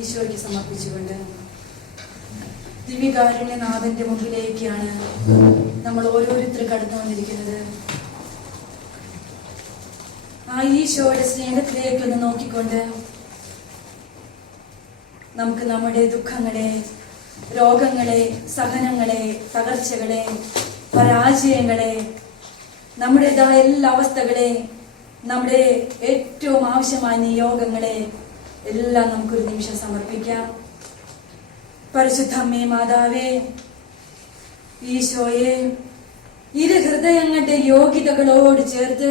ഈശോയ്ക്ക് സമർപ്പിച്ചുകൊണ്ട് ദിവ്യകാരുണ്യനാഥന്റെ മുമ്പിലേക്കാണ് നമ്മൾ ഓരോരുത്തരും കടന്നു വന്നിരിക്കുന്നത്. ആ ഈശോയുടെ സ്നേഹത്തിലേക്കൊന്ന് നോക്കിക്കൊണ്ട് നമുക്ക് നമ്മുടെ ദുഃഖങ്ങളെ, രോഗങ്ങളെ, സഹനങ്ങളെ, തകർച്ചകളെ, പരാജയങ്ങളെ, നമ്മുടേതായ എല്ലാ അവസ്ഥകളെ, നമ്മുടെ ഏറ്റവും ആവശ്യമായ നിയോഗങ്ങളെ എല്ലാം നമുക്കൊരു നിമിഷം സമർപ്പിക്കാം. പരിശുദ്ധമ്മേ മാതാവേ, ഈശോയെ, ഇരു ഹൃദയങ്ങളുടെ യോഗ്യതകളോട് ചേർത്ത്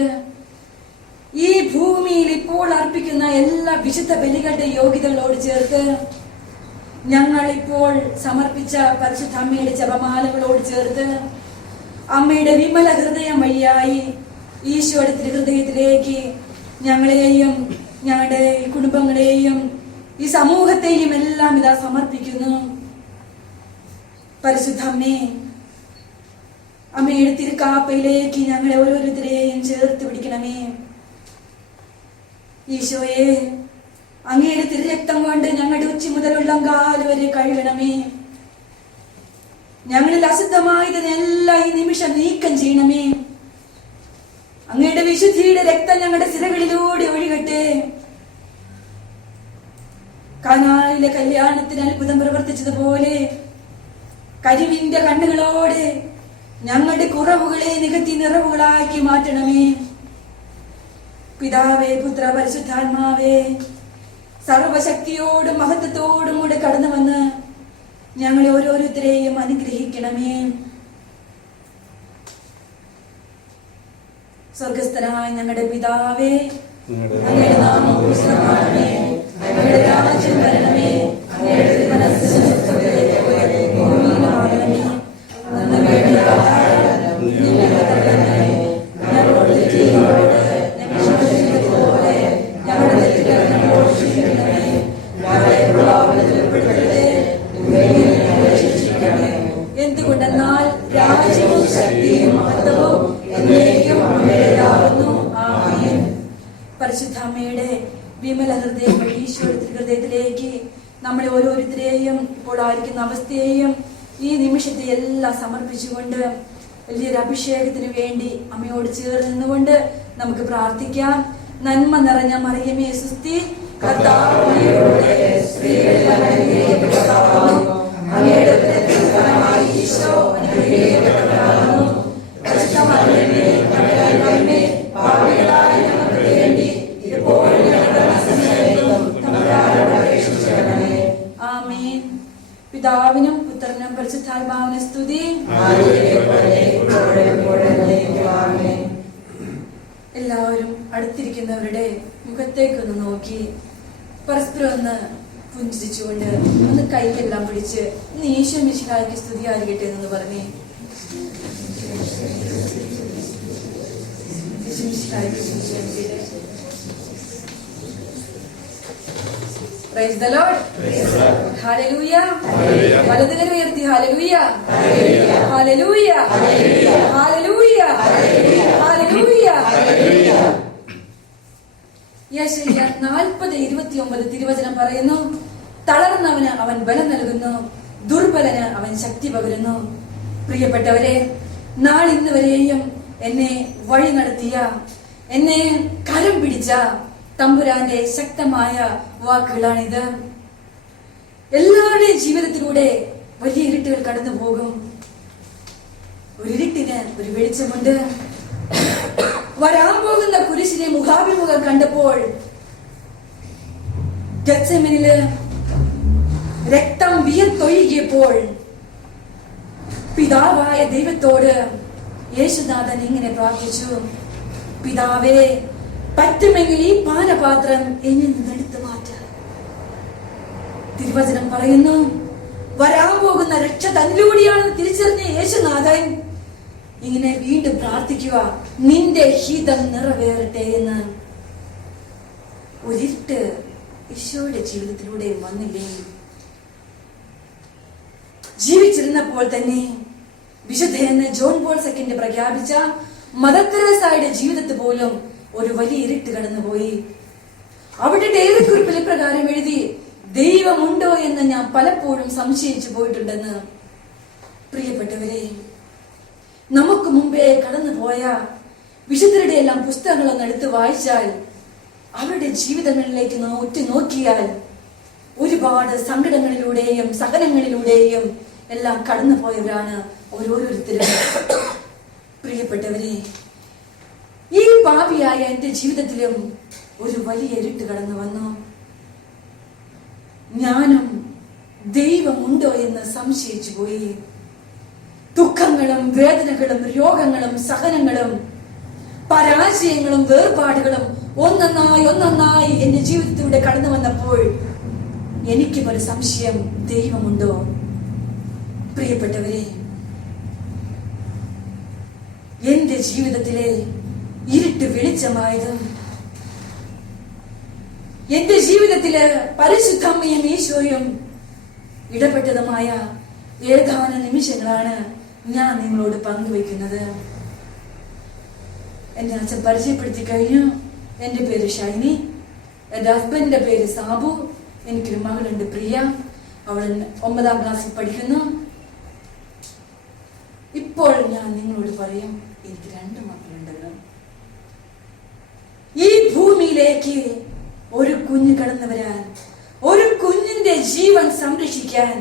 ഈ ഭൂമിയിൽ ഇപ്പോൾ അർപ്പിക്കുന്ന എല്ലാ വിശുദ്ധ ബലികളുടെ യോഗ്യതകളോട് ചേർത്ത് ഞങ്ങൾ ഇപ്പോൾ സമർപ്പിച്ച പരിശുദ്ധ അമ്മയുടെ ജപമാലകളോട് ചേർത്ത് അമ്മയുടെ വിമല ഹൃദയം വഴിയായി ഈശോയുടെ തിരുഹൃദയത്തിലേക്ക് ഞങ്ങളെയും ഞങ്ങളുടെ കുടുംബങ്ങളെയും ഈ സമൂഹത്തെയും എല്ലാം ഇതാ സമർപ്പിക്കുന്നു. പരിശുദ്ധ അമ്മേ, അമ്മയുടെ തിരുക്കാപ്പയിലേക്ക് ഞങ്ങളെ ഓരോരുത്തരെയും ചേർത്ത് പിടിക്കണമേ. ഈശോയെ, അങ്ങയുടെ തിരുരക്തം കൊണ്ട് ഞങ്ങളുടെ ഉച്ചി മുതലുള്ള കാല് വരെ കഴുകണമേ. ഞങ്ങളിൽ അശുദ്ധമായതിനെല്ലാം ഈ നിമിഷം നീക്കം ചെയ്യണമേ. അങ്ങയുടെ വിശുദ്ധിയുടെ രക്തം ഞങ്ങളുടെ സിരകളിലൂടെ ഒഴുകട്ടെ. കാനായിലെ കല്യാണത്തിന് അത്ഭുതം പ്രവർത്തിച്ചതുപോലെ കരിവിന്റെ കണ്ണുകളോടെ ഞങ്ങളുടെ കുറവുകളെ നികത്തി നിറവുകളാക്കി മാറ്റണമേ. പിതാവേ, പുത്ര, പരിശുദ്ധാത്മാവേ, സർവശക്തിയോടും മഹത്വത്തോടും കൂടെ കടന്നു വന്ന് ഞങ്ങളെ ഓരോരുത്തരെയും അനുഗ്രഹിക്കണമേ. സ്വർഗസ്ഥനായ ഞങ്ങളുടെ പിതാവേ, അങ്ങയുടെ നാമം പൂജിതമാകണമേ, അങ്ങയുടെ രാജ്യം വരണമേ, അങ്ങയുടെ മനസ്സ് സ്വർഗ്ഗത്തിലെ ഭൂമിയിലാകണമേ. അന്നു വേണ്ട ആഹാരം ഞങ്ങൾക്ക് തരണമേ. ഞങ്ങളോട് തെറ്റ് ചെയ്യുന്നവരോട് ഞങ്ങൾ ക്ഷമിച്ചതുപോലെ ഞങ്ങളുടെ തെറ്റുകൾ ഞങ്ങളോട് ക്ഷമിക്കണമേ. ഞങ്ങളെ പ്രലോഭനത്തിൽ ഉൾപ്പെടുത്തരുതേ, തിന്മയിൽ നിന്ന് ഞങ്ങളെ രക്ഷിക്കണമേ. എന്തുകൊണ്ടെന്നാൽ രാജ്യവും ശക്തിയും മഹത്വവും എന്നേക്കും അങ്ങയുടേതാകുന്നു. ആമേൻ. പരിശുദ്ധ അമ്മയുടെ വിമല ഹൃദയം വഴി ഈശോയുടെ ഹൃദയത്തിലേക്ക് നമ്മളെ ഓരോരുത്തരെയും ഇപ്പോൾ ആയിരിക്കുന്ന അവസ്ഥയെയും ഈ നിമിഷത്തെ എല്ലാം സമർപ്പിച്ചുകൊണ്ട് വലിയൊരു അഭിഷേകത്തിന് വേണ്ടി അമ്മയോട് ചേർന്ന് നിന്നുകൊണ്ട് നമുക്ക് പ്രാർത്ഥിക്കാം. നന്മ നിറഞ്ഞ മറിയമേ സുസ്തി, കർത്താവ് അങ്ങയോടുകൂടെ സ്ത്രീകളിൽ അങ്ങ് അനുഗ്രഹിക്കപ്പെട്ടവളാകുന്നു. അങ്ങയുടെ ഉദരത്തിൻ ഫലമായി ഈശോ അനുഗ്രഹിക്കപ്പെട്ടവനാകുന്നു. പരിശുദ്ധ മറിയമേ, ഞങ്ങളുടെ പാപികളായ ഞങ്ങൾക്ക് വേണ്ടി ഇപ്പോഴും ഞങ്ങളുടെ മരണസമയത്തും തമ്പുരാനോട് അപേക്ഷിക്കണമേ. ആമേൻ. പിതാവിനും പുത്രനും പരിശുദ്ധാത്മാവിനും സ്തുതി. എല്ലാവരും അടുത്തിരിക്കുന്നവരുടെ മുഖത്തേക്കൊന്ന് നോക്കി പരസ്പരം ഒന്ന് പുഞ്ചിരിച്ചുകൊണ്ട് ഒന്ന് കൈയെല്ലാം പിടിച്ച് ഇന്ന് ഈശോ മിശിഹായ്ക്ക് സ്തുതി ആയിരിക്കട്ടെ എന്ന് പറഞ്ഞേ. Praise the Lord. Hallelujah. വലതുകര ഉയർത്തി ഹല്ലേലൂയ, ഹല്ലേലൂയ, ഹല്ലേലൂയ, ഹല്ലേലൂയ. യെശയ്യാ 40:29 തിരുവചനം പറയുന്നു, തളർന്നവന് അവൻ ബലം നൽകുന്നു, ദുർബലന് അവൻ ശക്തി പകരുന്നു. പ്രിയപ്പെട്ടവരെ, നാളിന്ന് വരെയും എന്നെ വഴി നടത്തിയ, എന്നെ കരം പിടിച്ച തമ്പുരാന്റെ ശക്തമായ വാക്കുകളാണിത്. എല്ലാവരുടെയും ജീവിതത്തിലൂടെ വലിയ ഇരുട്ടുകൾ കടന്നു പോകും. ഒരു ഇരുട്ടിന് ഒരു വെളിച്ചമുണ്ട്. വരാൻ പോകുന്ന കുരിശിനെ മുഖാഭിമുഖം കണ്ടപ്പോൾ ഗത്സെമനില് രക്തം വിയർത്തൊഴുകിയപ്പോൾ പിതാവായ ദൈവത്തോട് യേശുനാഥൻ ഇങ്ങനെ പ്രാർത്ഥിച്ചു, പിതാവേ, പറ്റുമെങ്കിൽ ഈ പാനപാത്രം എന്നിൽ നിന്ന് എടുത്തു മാറ്റാം. തിരുവചനം പറയുന്നു, വരാൻ പോകുന്ന രക്ഷ തന്നിലൂടെയാണെന്ന് തിരിച്ചറിഞ്ഞ യേശുനാഥൻ ഇങ്ങനെ വീണ്ടും പ്രാർത്ഥിക്കുക, നിന്റെ ഹിതം നിറവേറട്ടെ എന്ന്. ഒരിട്ട് ഈശോയുടെ ജീവിതത്തിലൂടെ വന്നില്ലേ? ജീവിച്ചിരുന്നപ്പോൾ തന്നെ വിശുദ്ധയെന്ന് ജോൺ പോൾ സെക്കൻഡ് പ്രഖ്യാപിച്ച മദർ തെരേസയുടെ ജീവിതത്തിൽ പോലും ഒരു വലിയ ഇരുട്ട് കടന്നുപോയി. അവിടെ ഡയറി കുറിപ്പിൽ പ്രകാരം എഴുതി, ദൈവ ദൈവമുണ്ടോ എന്ന് ഞാൻ പലപ്പോഴും സംശയിച്ചു പോയിട്ടുണ്ടെന്ന്. പ്രിയപ്പെട്ടവരെ, നമുക്ക് മുമ്പേ കടന്നുപോയ വിശുദ്ധരുടെ എല്ലാം പുസ്തകങ്ങളൊന്നും എടുത്ത് വായിച്ചാൽ, അവരുടെ ജീവിതങ്ങളിലേക്ക് നോക്കിയാൽ ഒരുപാട് സങ്കടങ്ങളിലൂടെയും സഹനങ്ങളിലൂടെയും എല്ലാം കടന്നുപോയവരാണ് ഓരോരുത്തരും. പ്രിയപ്പെട്ടവരെ, ഈ പാപിയായ എന്റെ ജീവിതത്തിലും ഒരു വലിയ ഇരുട്ട് കടന്നു വന്നു. ഞാനും ദൈവമുണ്ടോ എന്ന് സംശയിച്ചു പോയി. ദുഃഖങ്ങളും വേദനകളും രോഗങ്ങളും സഹനങ്ങളും പരാജയങ്ങളും വേർപാടുകളും ഒന്നൊന്നായി എന്റെ ജീവിതത്തിലൂടെ കടന്നു വന്നപ്പോൾ എനിക്കും ഒരു സംശയം, ദൈവമുണ്ടോ? പ്രിയപ്പെട്ടവരെ, എന്റെ ജീവിതത്തിലെ ഇരുട്ട് വെളിച്ചമായതും എന്റെ ജീവിതത്തില് പരിശുദ്ധമ്മയും ഈശോയും ഇടപെട്ടതുമായ ഏതാനും നിമിഷങ്ങളാണ് ഞാൻ നിങ്ങളോട് പങ്കുവയ്ക്കുന്നത്. എന്റെ അച്ഛൻ പരിചയപ്പെടുത്തി കഴിഞ്ഞു. എന്റെ പേര് ഷൈനി, എന്റെ ഹസ്ബൻഡിന്റെ പേര് സാബു, എനിക്കൊരു മകളുണ്ട് പ്രിയ, അവൾ 9ാം ക്ലാസ്സിൽ പഠിക്കുന്നു. ഇപ്പോൾ ഞാൻ നിങ്ങളോട് പറയും, എനിക്ക് 2 മക്കളുണ്ടെന്ന്. ഈ ഭൂമിയിലേക്ക് ഒരു കുഞ്ഞ് കടന്നു വരാൻ, ഒരു കുഞ്ഞിന്റെ ജീവൻ സംരക്ഷിക്കാൻ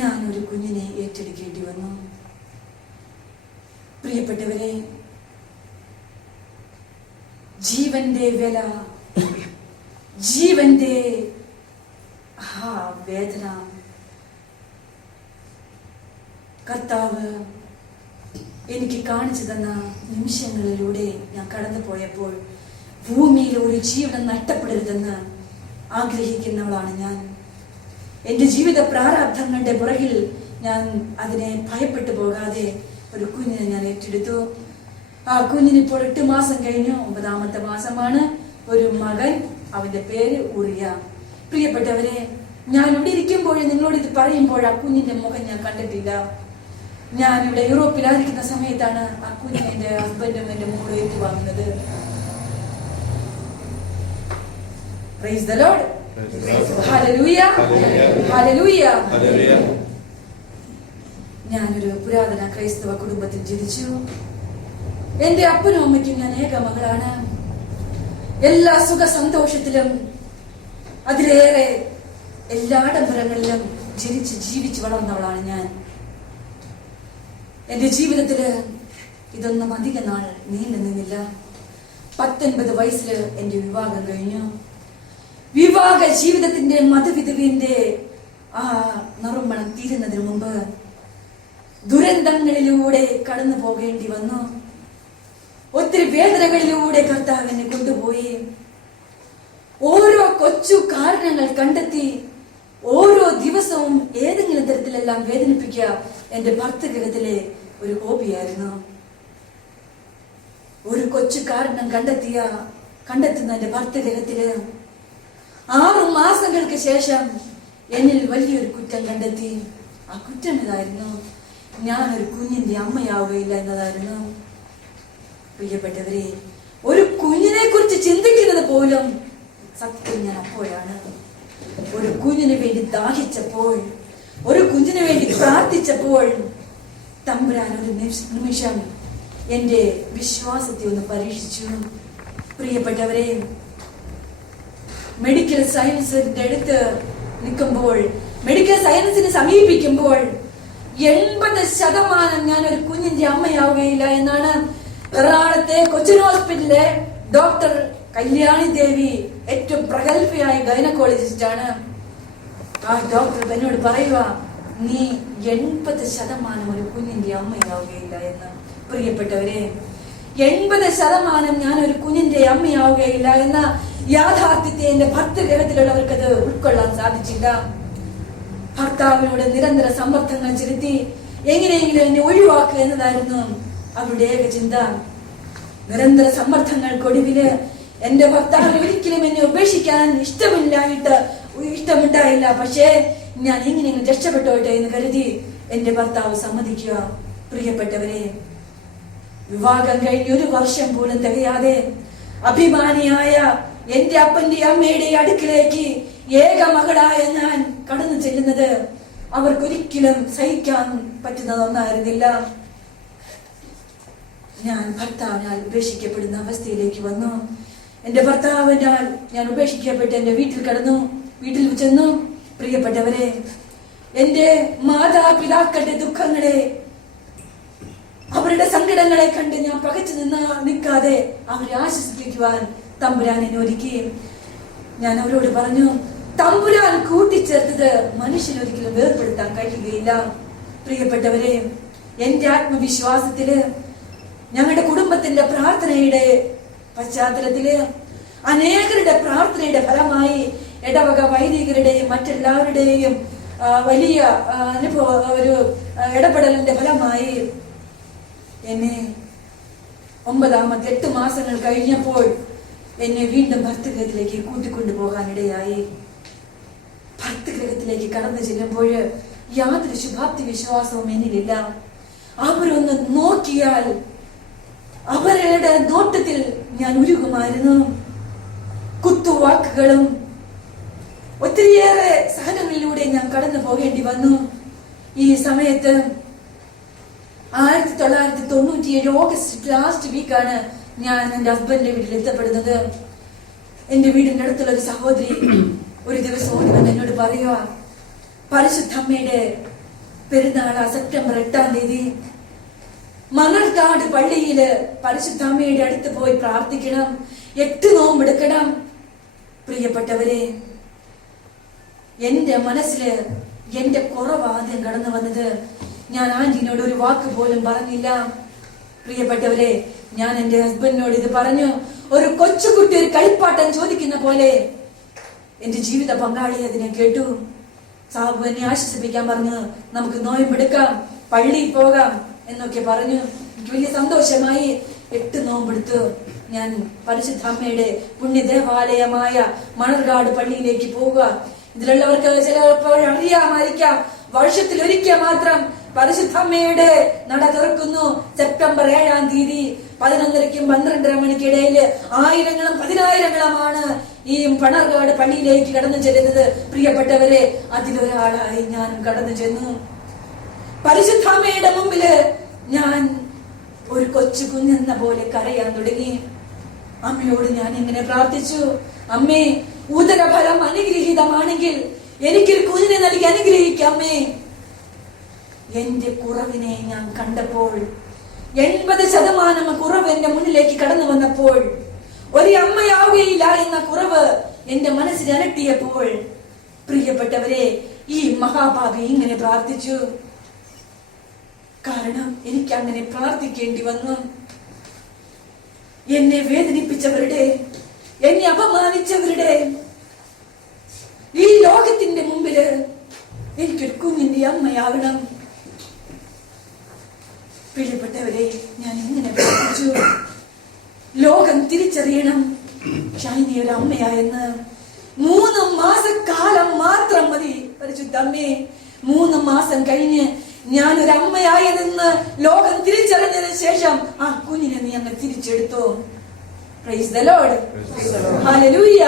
ഞാൻ ഒരു കുഞ്ഞിനെ ഏറ്റെടുക്കേണ്ടി വന്നു. പ്രിയപ്പെട്ടവരെ, ജീവന്റെ വില, ജീവന്റെ വേദന കർത്താവ് എനിക്ക് കാണിച്ചു തന്ന നിമിഷങ്ങളിലൂടെ ഞാൻ കടന്നു പോയപ്പോൾ ഭൂമിയിൽ ഒരു ജീവൻ നഷ്ടപ്പെടരുതെന്ന് ആഗ്രഹിക്കുന്നവളാണ് ഞാൻ. എന്റെ ജീവിത പ്രാരാബ്ധങ്ങളുടെ പുറകിൽ ഞാൻ അതിനെ ഭയപ്പെട്ടു പോകാതെ ഒരു കുഞ്ഞിനെ ഞാൻ ഏറ്റെടുത്തു. ആ കുഞ്ഞിന് ഇപ്പോൾ 8 മാസം കഴിഞ്ഞു, 9ാമത്തെ മാസമാണ്. ഒരു മകൻ, അവന്റെ പേര് ഉറിയ. പ്രിയപ്പെട്ടവരെ, ഞാൻ ഇവിടെ ഇരിക്കുമ്പോൾ നിങ്ങളോട് ഇത് പറയുമ്പോൾ ആ കുഞ്ഞിന്റെ മുഖം ഞാൻ കണ്ടിട്ടില്ല. ഞാൻ ഇവിടെ യൂറോപ്പിലായിരിക്കുന്ന സമയത്താണ് ആ കുഞ്ഞിനെ എന്റെ ഹസ്ബൻഡും എന്റെ മോളും ഏറ്റുവാങ്ങുന്നത്. പ്രൈസ് ദി ലോർഡ്, ഹല്ലേലൂയ, ഹല്ലേലൂയ. ഞാനൊരു പുരാതന ക്രൈസ്തവ കുടുംബത്തിൽ ജനിച്ചു. എന്റെ അപ്പനും അമ്മയ്ക്കും ഞാൻ ഏക മകളാണ്. എല്ലാ സുഖ സന്തോഷത്തിലും അതിലേറെ എല്ലാ ആഡംബരങ്ങളിലും ജീവിച്ചു വളർന്നവളാണ് ഞാൻ. എന്റെ ജീവിതത്തില് ഇതൊന്നും അധിക നാൾ നീണ്ടു നിന്നില്ല. 19 വയസ്സില് എന്റെ വിവാഹം കഴിഞ്ഞു. വിവാഹ ജീവിതത്തിന്റെ മധുവിധുവിന്റെ ആ നറുമണം തീരുന്നതിന് മുമ്പ് ദുരന്തങ്ങളിലൂടെ കടന്നു പോകേണ്ടി വന്നു. ഒത്തിരി വേദനകളിലൂടെ കർത്താവ് എന്നെ കൊണ്ടുപോയി. ഓരോ കൊച്ചു കാരണങ്ങൾ കണ്ടെത്തി ഓരോ ദിവസവും ഏതെങ്കിലും തരത്തിലെല്ലാം വേദനിപ്പിക്കുക എന്റെ ഭർത്തൃഗൃഹത്തിലെ ഒരു ഹോബിയായിരുന്നു. ഒരു കൊച്ചു കാരണം കണ്ടെത്തുന്ന എന്റെ ഭർത്തൃഗൃഹത്തില് 6 മാസങ്ങൾക്ക് ശേഷം എന്നിൽ വലിയൊരു കുറ്റം കണ്ടെത്തി. ആ കുറ്റം ഇതായിരുന്നു, ഞാനൊരു കുഞ്ഞിന്റെ അമ്മയാവുകയില്ല എന്നതായിരുന്നു. പ്രിയപ്പെട്ടവരെ, ഒരു കുഞ്ഞിനെ കുറിച്ച് ചിന്തിക്കുന്നത് പോലും സത്യം ഞാൻ അപ്പോഴാണ്. ഒരു കുഞ്ഞിന് വേണ്ടി ദാഹിച്ചപ്പോൾ, ഒരു കുഞ്ഞിന് വേണ്ടി പ്രാർത്ഥിച്ചപ്പോൾ തമ്പുരാൻ ഒരു നിമിഷം എന്റെ വിശ്വാസത്തെ ഒന്ന് പരീക്ഷിച്ചു. പ്രിയപ്പെട്ടവരെ, മെഡിക്കൽ സയൻസിന്റെ അടുത്ത് നിൽക്കുമ്പോൾ, മെഡിക്കൽ സയൻസിനെ സമീപിക്കുമ്പോൾ 80% ഞാൻ ഒരു കുഞ്ഞിന്റെ അമ്മയാവുകയില്ല എന്നാണ് എറണാകുളത്തെ കൊച്ചിൻ ഹോസ്പിറ്റലിലെ ഡോക്ടർ കല്യാണി ദേവി, ഏറ്റവും പ്രഗത്ഭയായ ഗൈനക്കോളജിസ്റ്റ് ആണ്. ആ ഡോക്ടർ എന്നോട് പറയുക, നീ 80% ഒരു കുഞ്ഞിന്റെ അമ്മയാവുകയില്ല എന്ന്. പ്രിയപ്പെട്ടവരെ, 80% ഞാൻ ഒരു കുഞ്ഞിന്റെ അമ്മയാവുകയില്ല എന്ന യാഥാർത്ഥ്യത്തെ എന്റെ ഭർത്തൃഗൃഹത്തിലുള്ളവർക്ക് അത് ഉൾക്കൊള്ളാൻ സാധിച്ചില്ല. ഭർത്താവിനോട് നിരന്തര സമ്മർദ്ദങ്ങൾ ചെലുത്തി എങ്ങനെയെങ്കിലും എന്നെ ഒഴിവാക്കുക എന്നതായിരുന്നു അവരുടെ ഏക ചിന്ത. നിരന്തര സമ്മർദ്ദങ്ങൾക്കൊടുവില് എന്റെ ഭർത്താവിന് ഒരിക്കലും എന്നെ ഉപേക്ഷിക്കാൻ ഇഷ്ടമുണ്ടായില്ല. പക്ഷേ ഞാൻ എങ്ങനെയെങ്കിലും രക്ഷപ്പെട്ടോട്ടെ എന്ന് കരുതി എന്റെ ഭർത്താവ് സമ്മതിക്കുക. പ്രിയപ്പെട്ടവരെ, വിവാഹം കഴിഞ്ഞ് 1 വർഷം പോലും തികയാതെ അഭിമാനിയായ എന്റെ അപ്പന്റെ അമ്മയുടെ അടുക്കിലേക്ക് ഏക മകളായ ഞാൻ കടന്നു ചെല്ലുന്നത് അവർക്കൊരിക്കലും സഹിക്കാൻ പറ്റുന്ന ഒന്നായിരുന്നില്ല. ഞാൻ ഭർത്താവിനാൽ ഉപേക്ഷിക്കപ്പെടുന്ന അവസ്ഥയിലേക്ക് വന്നു. എന്റെ ഭർത്താവിനാൽ ഞാൻ ഉപേക്ഷിക്കപ്പെട്ട് എന്റെ വീട്ടിൽ ചെന്നു. പ്രിയപ്പെട്ടവരെ, എന്റെ മാതാപിതാക്കളുടെ ദുഃഖങ്ങളെ, അവരുടെ സങ്കടങ്ങളെ കണ്ട് ഞാൻ പകച്ചു നിൽക്കാതെ അവരെ ആശ്വസിപ്പിക്കുവാൻ തമ്പുരാൻ എന്നെ ഒരുക്കി. ഞാൻ അവരോട് പറഞ്ഞു, തമ്പുരാൻ കൂട്ടിച്ചേർത്തത് മനുഷ്യനൊരിക്കലും വേർപെടുത്താൻ കഴിയുകയില്ല. പ്രിയപ്പെട്ടവരെ, എന്റെ ആത്മവിശ്വാസത്തില്, ഞങ്ങളുടെ കുടുംബത്തിന്റെ പ്രാർത്ഥനയുടെ പശ്ചാത്തലത്തില്, അനേകരുടെ പ്രാർത്ഥനയുടെ ഫലമായി, ഇടവക വൈദികരുടെയും മറ്റെല്ലാവരുടെയും വലിയ ഒരു ഇടപെടലിന്റെ ഫലമായി എന്നെ 9ാമത്തെ 8 മാസങ്ങൾ കഴിഞ്ഞപ്പോൾ എന്നെ വീണ്ടും ഭർത്തൃഗൃഹത്തിലേക്ക് കൂട്ടിക്കൊണ്ടു പോകാനിടയായി. ഭർത്തൃഗൃഹത്തിലേക്ക് കടന്നു ചെല്ലുമ്പോൾ യാതൊരു ശുഭാപ്തി വിശ്വാസവും എന്നിലില്ല. അവരൊന്ന് നോക്കിയാൽ അവരുടെ നോട്ടത്തിൽ ഞാൻ ഉരുകുമായിരുന്നു. കുത്തുവാക്കുകളും ഒത്തിരിയേറെ സഹനങ്ങളിലൂടെ ഞാൻ കടന്നു പോകേണ്ടി വന്നു. ഈ സമയത്ത് 1997 ഓഗസ്റ്റ് ലാസ്റ്റ് വീക്കാണ് ഞാൻ എന്റെ ഹസ്ബൻഡിന്റെ വീട്ടിൽ എത്തപ്പെടുന്നത്. എന്റെ വീടിന്റെ അടുത്തുള്ള ഒരു സഹോദരി ഒരു ദിവസം ഓടി വന്ന് എന്നോട് പറയുക, പരിശുദ്ധ അമ്മയുടെ പെരുന്നാൾ സെപ്റ്റംബർ 8-ാം തീയതി മണർക്കാട് പള്ളിയില് പരിശുദ്ധ അമ്മയുടെ അടുത്ത് പോയി പ്രാർത്ഥിക്കണം, 8 നോമ്പെടുക്കണം. പ്രിയപ്പെട്ടവരെ, എന്റെ മനസ്സില് എന്റെ കുറവാദ്യം കടന്നു വന്നത്. ഞാൻ ആന്റിനോട് ഒരു വാക്ക് പോലും പറഞ്ഞില്ല. പ്രിയപ്പെട്ടവരെ, ഞാൻ എന്റെ ഹസ്ബൻഡിനോട് ഇത് പറഞ്ഞു. ഒരു കൊച്ചുകുട്ടി ഒരു കളിപ്പാട്ടം ചോദിക്കുന്ന പോലെ എന്റെ ജീവിത പങ്കാളി അതിനെ കേട്ടു. സാബു എന്നെ ആശ്വസിപ്പിക്കാൻ പറഞ്ഞു, നമുക്ക് നോയമ്പെടുക്കാം, പള്ളിയിൽ പോകാം എന്നൊക്കെ പറഞ്ഞു. എനിക്ക് വലിയ സന്തോഷമായി. 8 നോമ്പെടുത്തു. ഞാൻ പരിശുദ്ധ അമ്മയുടെ പുണ്യദേവാലയമായ മണർകാട് പള്ളിയിലേക്ക് പോവുക. ഇതിലുള്ളവർക്ക് ചിലപ്പോൾ അറിയാമായിരിക്കാം, വർഷത്തിൽ ഒരിക്കൽ മാത്രം പരിശുദ്ധ അമ്മയുടെ നട തുറക്കുന്നു. സെപ്റ്റംബർ 7-ാം തീയതി 11:30-ക്കും 12:30 മണിക്കിടയിൽ ആയിരങ്ങളും പതിനായിരങ്ങളുമാണ് ഈ മണർകാട് പള്ളിയിലേക്ക് കടന്നു ചെല്ലുന്നത്. പ്രിയപ്പെട്ടവരെ, അതിലൊരാളായി ഞാനും കടന്നു ചെന്നു. പരിശുദ്ധ അമ്മയുടെ മുമ്പില് ഞാൻ ഒരു കൊച്ചു കുഞ്ഞെന്ന പോലെ കരയാൻ തുടങ്ങി. അമ്മയോട് ഞാൻ ഇങ്ങനെ പ്രാർത്ഥിച്ചു, അമ്മേ, ഉദരഫലം അനുഗ്രഹീതമാണെങ്കിൽ എനിക്കൊരു കുഞ്ഞിനെ നൽകി അനുഗ്രഹിക്കാമേ. എന്റെ കുറവിനെ ഞാൻ കണ്ടപ്പോൾ, 80% കുറവ് എന്റെ മുന്നിലേക്ക് കടന്നു വന്നപ്പോൾ, ഒരു അമ്മയാവുകയില്ല എന്ന കുറവ് എന്റെ മനസ്സിൽ അലട്ടിയപ്പോൾ, പ്രിയപ്പെട്ടവരെ, ഈ മഹാഭാവി ഇങ്ങനെ പ്രാർത്ഥിച്ചു. കാരണം എനിക്ക് അങ്ങനെ പ്രാർത്ഥിക്കേണ്ടി വന്നു. എന്നെ വേദനിപ്പിച്ചവരുടെ, എന്നെ അപമാനിച്ചവരുടെ ഈ ലോകത്തിന്റെ മുമ്പില് എനിക്കൊരു കുഞ്ഞിന്റെ അമ്മയാകണം. പ്രിയപ്പെട്ടവരെ, ഞാൻ ഇങ്ങനെ പ്രാർത്ഥിച്ചു, ലോകം തിരിച്ചറിയണം ഷൈനി ഒരു അമ്മയായെന്ന്. 3 മാസക്കാലം മാത്രം മതി പരിശുദ്ധ അമ്മേ. 3 മാസം കഴിഞ്ഞ് ഞാൻ ഒരു അമ്മയായതെന്ന് ലോകം തിരിച്ചറിഞ്ഞതിന് ശേഷം ആ കുഞ്ഞിനെ നീ അങ്ങ് തിരിച്ചെടുത്തു. Praise the Lord. ഹല്ലേലൂയ,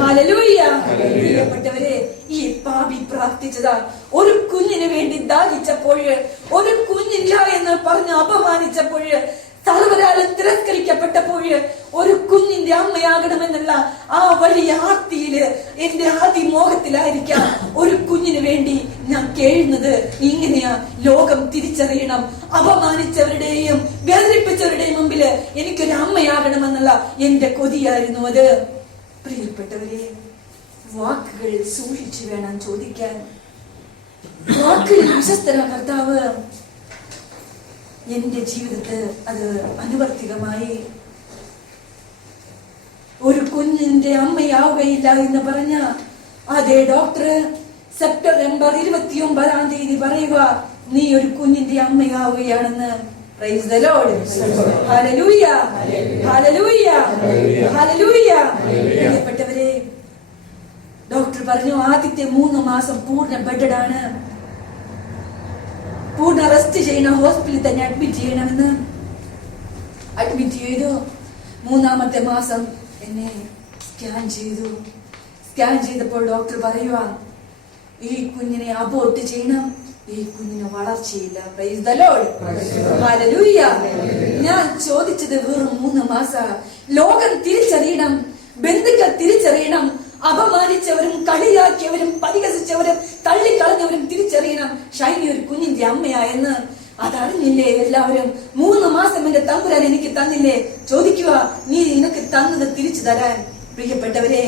ഹല്ലേലൂയ. പ്രിയപ്പെട്ടവരെ, ഈ പാപി പ്രാർത്ഥിച്ചതാ ഒരു കുഞ്ഞിന് വേണ്ടി ദാഹിച്ചപ്പോൾ, ഒരു കുഞ്ഞില്ല എന്ന് പറഞ്ഞ് അപമാനിച്ചപ്പോൾ, സർവരാലും തിരസ്കരിക്കപ്പെട്ടപ്പോൾ, ഒരു കുഞ്ഞിന്റെ അമ്മയാകണമെന്നുള്ള ആ വലിയ ആർത്തിയില്, എന്റെ അതിമോഹത്തിലായിരിക്കാം ഒരു കുഞ്ഞിന് വേണ്ടി ഞാൻ കേഴുന്നത്. ഇങ്ങനെയാ ലോകം തിരിച്ചറിയണം. അപമാനിച്ചവരുടെയും വേദനിപ്പിച്ചവരുടെയും മുമ്പില് എനിക്കൊരു അമ്മയാകണമെന്നുള്ള എന്റെ കൊതിയായിരുന്നു അത്. പ്രിയപ്പെട്ടവരെ, വാക്കുകൾ സൂക്ഷിച്ചു വേണം ചോദിക്കാൻ. വാക്കുകളിൽ വിശ്വസ്തനാ കർത്താവ്. എന്റെ ജീവിതത്തിൽ അത് അനുവർത്തികമായി. ഒരു കുഞ്ഞിന്റെ അമ്മയാവുകയില്ല എന്ന് പറഞ്ഞ അതേ ഡോക്ടർ സെപ്റ്റംബർ 29-ാം തീയതി പറയുക, നീ ഒരു കുഞ്ഞിന്റെ അമ്മയാവുകയാണെന്ന്. Praise the Lord. ഹല്ലേലൂയ, ഹല്ലേലൂയ, ഹല്ലേലൂയ. പ്രിയപ്പെട്ടവരെ, ഡോക്ടർ പറഞ്ഞു ആദ്യത്തെ 3 മാസം പൂർണ്ണ ബെഡഡാണ്, പൂർണ്ണ റെസ്റ്റ് ചെയ്യണം, ഹോസ്പിറ്റലിൽ തന്നെ അഡ്മിറ്റ് ചെയ്യണമെന്ന്. അഡ്മിറ്റ് ചെയ്തു. മൂന്നാമത്തെ മാസം എന്നെ സ്കാൻ ചെയ്തു. സ്കാൻ ചെയ്തപ്പോൾ ഡോക്ടർ പറയുക, ഈ കുഞ്ഞിനെ അബോർട്ട് ചെയ്യണം, ഈ കുഞ്ഞിന് വളർച്ചയില്ല. പ്രൈസ് ദി ലോർഡ്, ഹല്ലേലൂയ. ഞാൻ ചോദിച്ചത് വെറും 3 മാസം. ലോകം തിരിച്ചറിയണം, ബന്ധുക്കൾ തിരിച്ചറിയണം, അപമാനിച്ചവരും കളിയാക്കിയവരും പരിഹസിച്ചവരും തള്ളിക്കളഞ്ഞവരും തിരിച്ചറിയണം ഷൈനി ഒരു കുഞ്ഞിന്റെ അമ്മയായെന്ന്. അതറിഞ്ഞില്ലേ എല്ലാവരും? 3 മാസം എന്റെ തമ്പുരാൻ എനിക്ക് തന്നില്ലേ? ചോദിക്കുക, നീ നിനക്ക് തന്നത് തിരിച്ചു തരാൻ. പ്രിയപ്പെട്ടവരെ,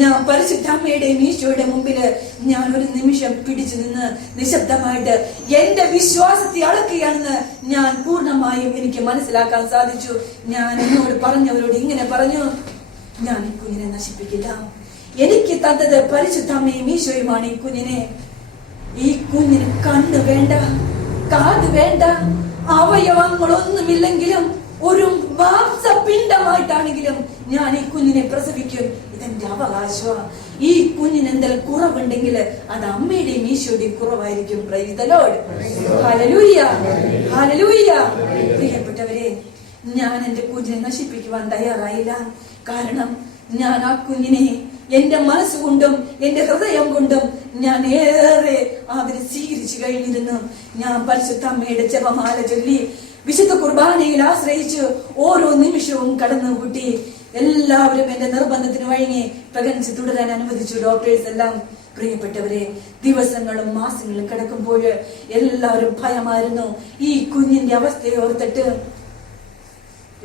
ഞാൻ പരിശുദ്ധ അമ്മയുടെയും ഈശോയുടെ മുമ്പില് ഞാൻ ഒരു നിമിഷം പിടിച്ചു നിന്ന് നിശബ്ദമായിട്ട് എന്റെ വിശ്വാസത്തെ അളക്കുകയാണെന്ന് ഞാൻ പൂർണ്ണമായും എനിക്ക് മനസ്സിലാക്കാൻ സാധിച്ചു. ഞാൻ എന്നോട് പറഞ്ഞവരോട് ഇങ്ങനെ പറഞ്ഞു, ഞാൻ ഈ കുഞ്ഞിനെ നശിപ്പിക്കില്ല. എനിക്ക് തന്നത് പരിശുദ്ധ അമ്മയും ഈശോയുമാണ്. ഈ കുഞ്ഞിന് കണ്ണ് വേണ്ട, കാത് വേണ്ട, അവയവങ്ങളൊന്നുമില്ലെങ്കിലും ഒരു മാംസപിണ്ഡമായിട്ടാണെങ്കിലും ഞാൻ ഈ കുഞ്ഞിനെ പ്രസവിക്കും. ഇതെന്റെ അവകാശമാണ്. ഈ കുഞ്ഞിന് എന്തെങ്കിലും കുറവുണ്ടെങ്കിൽ അത് അമ്മയുടെയും ഈശോയുടെയും കുറവായിരിക്കും. പ്രൈസ് ദി ലോർഡ്, ഹല്ലേലൂയ, ഹല്ലേലൂയ. പ്രിയപ്പെട്ടവരെ, ഞാൻ എന്റെ കുഞ്ഞിനെ നശിപ്പിക്കുവാൻ തയ്യാറായില്ല. കാരണം ഞാൻ ആ കുഞ്ഞിനെ എന്റെ മനസ്സുകൊണ്ടും എന്റെ ഹൃദയം കൊണ്ടും ഞാൻ ഏറെ അതിനെ സ്വീകരിച്ചു കഴിഞ്ഞിരുന്നു. ഞാൻ പരിശുദ്ധ അമ്മയുടെ ജപമാല ചൊല്ലി വിശുദ്ധ കുർബാനയിൽ ആശ്രയിച്ച് ഓരോ നിമിഷവും കടന്നുകൂട്ടി. എല്ലാവരും എന്റെ നിർബന്ധത്തിന് വഴങ്ങി പ്രഗ്നൻസി തുടരാൻ അനുവദിച്ചു ഡോക്ടേഴ്സ് എല്ലാം. പ്രിയപ്പെട്ടവരെ, ദിവസങ്ങളും മാസങ്ങളും കിടക്കുമ്പോൾ എല്ലാവരും ഭയമായിരുന്നു. ഈ കുഞ്ഞിന്റെ അവസ്ഥയെ ഓർത്തിട്ട്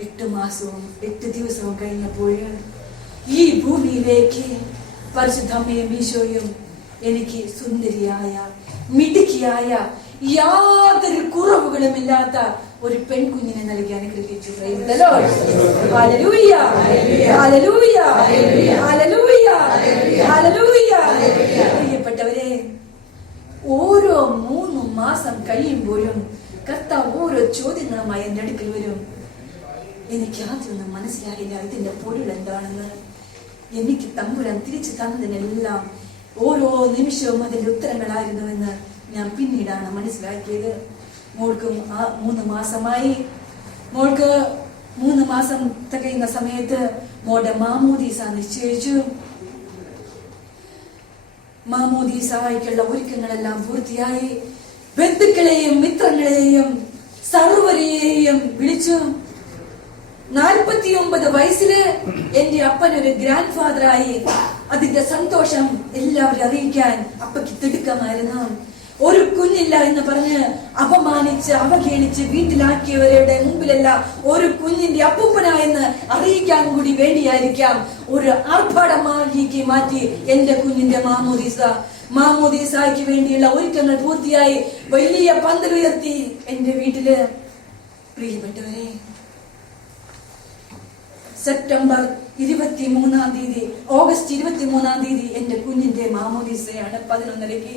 8 മാസവും 8 ദിവസവും കഴിഞ്ഞപ്പോൾ ഈ ഭൂമിയിലേക്ക് പരിശുദ്ധ അമ്മയും ഈശോയും എനിക്ക് സുന്ദരിയായ, മിടുക്കിയായ, യാതൊരു കുറവുകളുമില്ലാത്ത ഒരു പെൺകുഞ്ഞിനെ നൽകി അനുഗ്രഹിച്ചു. പ്രൈസ് ദി ലോർഡ്, ഹല്ലേലൂയ, ഹല്ലേലൂയ, ഹല്ലേലൂയ, ഹല്ലേലൂയ. പ്രിയപ്പെട്ടവരെ, ഓരോ 3 മാസം കഴിയുമ്പോഴും കർത്താവ് ഓരോ ചോദ്യങ്ങളുമായി എന്റെ അടുക്കൽ വരും. എനിക്ക് ആദ്യമൊന്നും മനസ്സിലായില്ല ഇതിന്റെ പൊരുൾ എന്താണെന്ന്. എനിക്ക് തമ്പുരാൻ തിരിച്ചു തന്നതിനെല്ലാം ഓരോ നിമിഷവും അതിന്റെ ഉത്തരങ്ങളായിരുന്നുവെന്ന് ഞാൻ പിന്നീടാണ് മനസ്സിലാക്കിയത്. മോൾക്ക് 3 മാസമായി. മോൾക്ക് 3 മാസം തികയുന്ന സമയത്ത് മോളുടെ മാമോദീസ നിശ്ചയിച്ചു. മാമോദീസയ്ക്കുള്ള ഒരുക്കങ്ങളെല്ലാം പൂർത്തിയായി. ബന്ധുക്കളെയും മിത്രങ്ങളെയും സർവരെയും വിളിച്ചു. 49 വയസ്സില് എന്റെ അപ്പനൊരു ഗ്രാൻഡ് ഫാദറായി. അതിന്റെ സന്തോഷം എല്ലാവരും അറിയിക്കാൻ അപ്പയ്ക്ക് തിടുക്കമായിരുന്നു. ഒരു കുഞ്ഞില്ല എന്ന് പറഞ്ഞ് അപമാനിച്ച് അവഹേളിച്ച് വീട്ടിലാക്കിയവരുടെ മുമ്പിലല്ല ഒരു കുഞ്ഞിന്റെ അപ്പൂപ്പനായെന്ന് അറിയിക്കാൻ കൂടി വേണ്ടിയായിരിക്കാം ഒരു ആർഭാടമാക്കി മാറ്റി എന്റെ കുഞ്ഞിന്റെ മാമോദീസായ്ക്ക് വേണ്ടിയുള്ള ഒരുക്കങ്ങൾ പൂർത്തിയായി. വലിയ പന്തലുയർത്തി എന്റെ വീട്ടില്. പ്രിയപ്പെട്ടവരെ, സെപ്റ്റംബർ 23-ാം തീയതി, ഓഗസ്റ്റ് 23-ാം തീയതി എന്റെ കുഞ്ഞിന്റെ മാമോദീസയാണ് 11:30.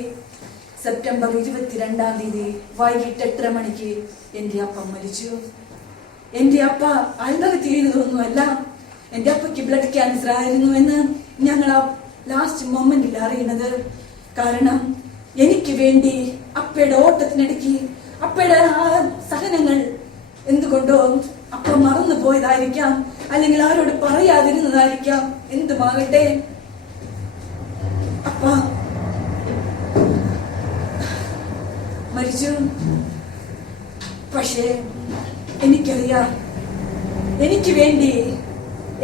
സെപ്റ്റംബർ 22-ാം തീയതി വൈകിട്ട് 8:30 മണിക്ക് എന്റെ അപ്പ മരിച്ചു. എന്റെ അപ്പ ആത്മഹത്യ ചെയ്തതൊന്നുമല്ല. എന്റെ അപ്പയ്ക്ക് ബ്ലഡ് ക്യാൻസർ ആയിരുന്നു എന്ന് ഞങ്ങൾ ആ ലാസ്റ്റ് മൊമെന്റിൽ അറിയുന്നത്. കാരണം എനിക്ക് വേണ്ടി അപ്പയുടെ ഓട്ടത്തിനിടയ്ക്ക് അപ്പയുടെ ആ സഹനങ്ങൾ എന്തുകൊണ്ടോ അപ്പ മറന്നു പോയതായിരിക്കാം, അല്ലെങ്കിൽ ആരോട് പറയാതിരുന്നതായിരിക്കാം, എന്തുമാകട്ടെ അപ്പ മരിച്ചു. പക്ഷേ എനിക്കറിയാം എനിക്ക് വേണ്ടി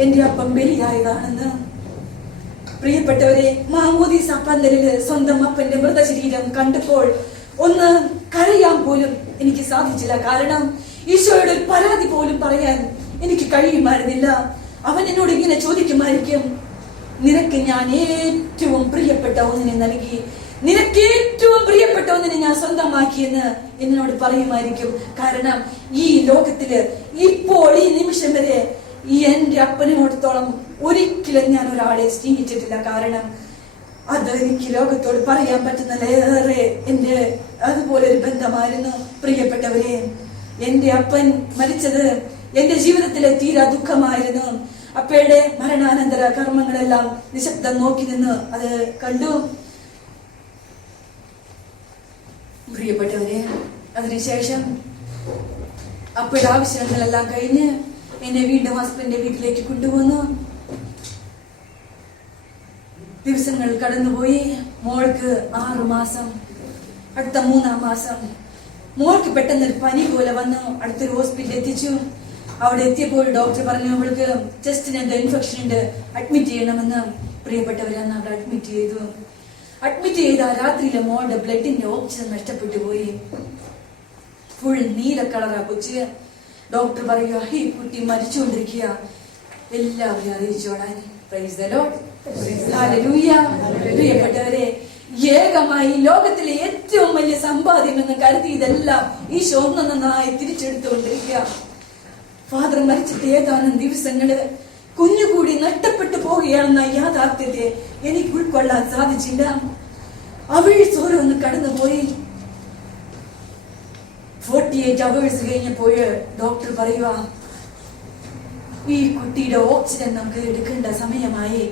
എന്റെ അപ്പം ബലിയായതാണെന്ന്. പ്രിയപ്പെട്ടവരെ, മാമോദീസ പന്തലില് സ്വന്തം അപ്പന്റെ മൃതശരീരം കണ്ടപ്പോൾ ഒന്ന് കരയാൻ പോലും എനിക്ക് സാധിച്ചില്ല. കാരണം ഈശോയുടെ ഒരു പരാതി പോലും പറയാൻ എനിക്ക് കഴിയുമായിരുന്നില്ല. അവൻ എന്നോട് ഇങ്ങനെ ചോദിക്കുമായിരിക്കും, നിനക്ക് ഞാൻ ഏറ്റവും പ്രിയപ്പെട്ട ഒന്നിനെ നൽകി, നിനക്ക് ഏറ്റവും പ്രിയപ്പെട്ട ഒന്നിനെ ഞാൻ സ്വന്തമാക്കിയെന്ന് എന്നോട് പറയുമായിരിക്കും. കാരണം ഈ ലോകത്തില് ഇപ്പോൾ ഈ നിമിഷം വരെ എന്റെ അപ്പനോടത്തോളം ഒരിക്കലും ഞാൻ ഒരാളെ സ്നേഹിച്ചിട്ടില്ല. കാരണം അത് എനിക്ക് ലോകത്തോട് പറയാൻ പറ്റുന്നതിലേറെ എന്റെ അതുപോലെ ഒരു ബന്ധമായിരുന്നു. പ്രിയപ്പെട്ടവരെ, എന്റെ അപ്പൻ മരിച്ചത് എന്റെ ജീവിതത്തിലെ തീരാ ദുഃഖമായിരുന്നു. അപ്പയുടെ മരണാനന്തര കർമ്മങ്ങളെല്ലാം നിശബ്ദം നോക്കി നിന്ന് അത് കണ്ടു. പ്രിയപ്പെട്ടവരെ, അതിനുശേഷം അപ്പയുടെ ആവശ്യങ്ങളെല്ലാം കഴിഞ്ഞ് എന്നെ വീണ്ടും ഹസ്ബൻഡിന്റെ വീട്ടിലേക്ക് കൊണ്ടുവന്നു. ദിവസങ്ങൾ കടന്നുപോയി. മോൾക്ക് 6 മാസം. അടുത്ത 3-ാം മാസം മോൾക്ക് പെട്ടെന്ന് പനി പോലെ വന്നു. അടുത്തൊരു ഹോസ്പിറ്റലിൽ എത്തിച്ചു. അവിടെ എത്തിയപ്പോൾ ഡോക്ടർ പറഞ്ഞു അവൾക്ക് ചെസ്റ്റിന് എന്തോ ഇൻഫെക്ഷൻ ഉണ്ട്, അഡ്മിറ്റ് ചെയ്യണമെന്ന്. പ്രിയപ്പെട്ടവരെന്ന് അവിടെ അഡ്മിറ്റ് ചെയ്തു. അഡ്മിറ്റ് ചെയ്ത രാത്രിയിലെ മോളുടെ ബ്ലഡിന്റെ ഓക്സിജൻ നഷ്ടപ്പെട്ടു പോയി. ഫുൾ നീല കളറാ കൊച്ച്. ഡോക്ടർ പറയുക ഈ കുട്ടി മരിച്ചുകൊണ്ടിരിക്കുക, എല്ലാവരും അറിയിച്ചോളാൻ. Praise the Lord. ഹല്ലേലൂയ. പ്രിയപ്പെട്ടവരെ, ഏകമായി ലോകത്തിലെ ഏറ്റവും വലിയ സമ്പാദ്യം എന്ന് കരുതി ഇതെല്ലാം ഈശോ ഒന്നൊന്നായി തിരിച്ചെടുത്തുകൊണ്ടിരിക്കുക. ഫാദർ മരിച്ചിട്ട് ഏതാനും ദിവസങ്ങള് കുഞ്ഞുകൂടി നഷ്ടപ്പെട്ടു പോവുകയാണെന്ന യാഥാർത്ഥ്യത്തെ എനിക്ക് ഉൾക്കൊള്ളാൻ സാധിച്ചില്ല. അവേഴ്സ് ഓരോന്ന് കടന്നുപോയി. 48 അവേഴ്സ് കഴിഞ്ഞപ്പോൾ ഡോക്ടർ പറയുക ഈ കുട്ടിയുടെ ഓക്സിജൻ നമുക്ക് എടുക്കേണ്ട സമയമായി,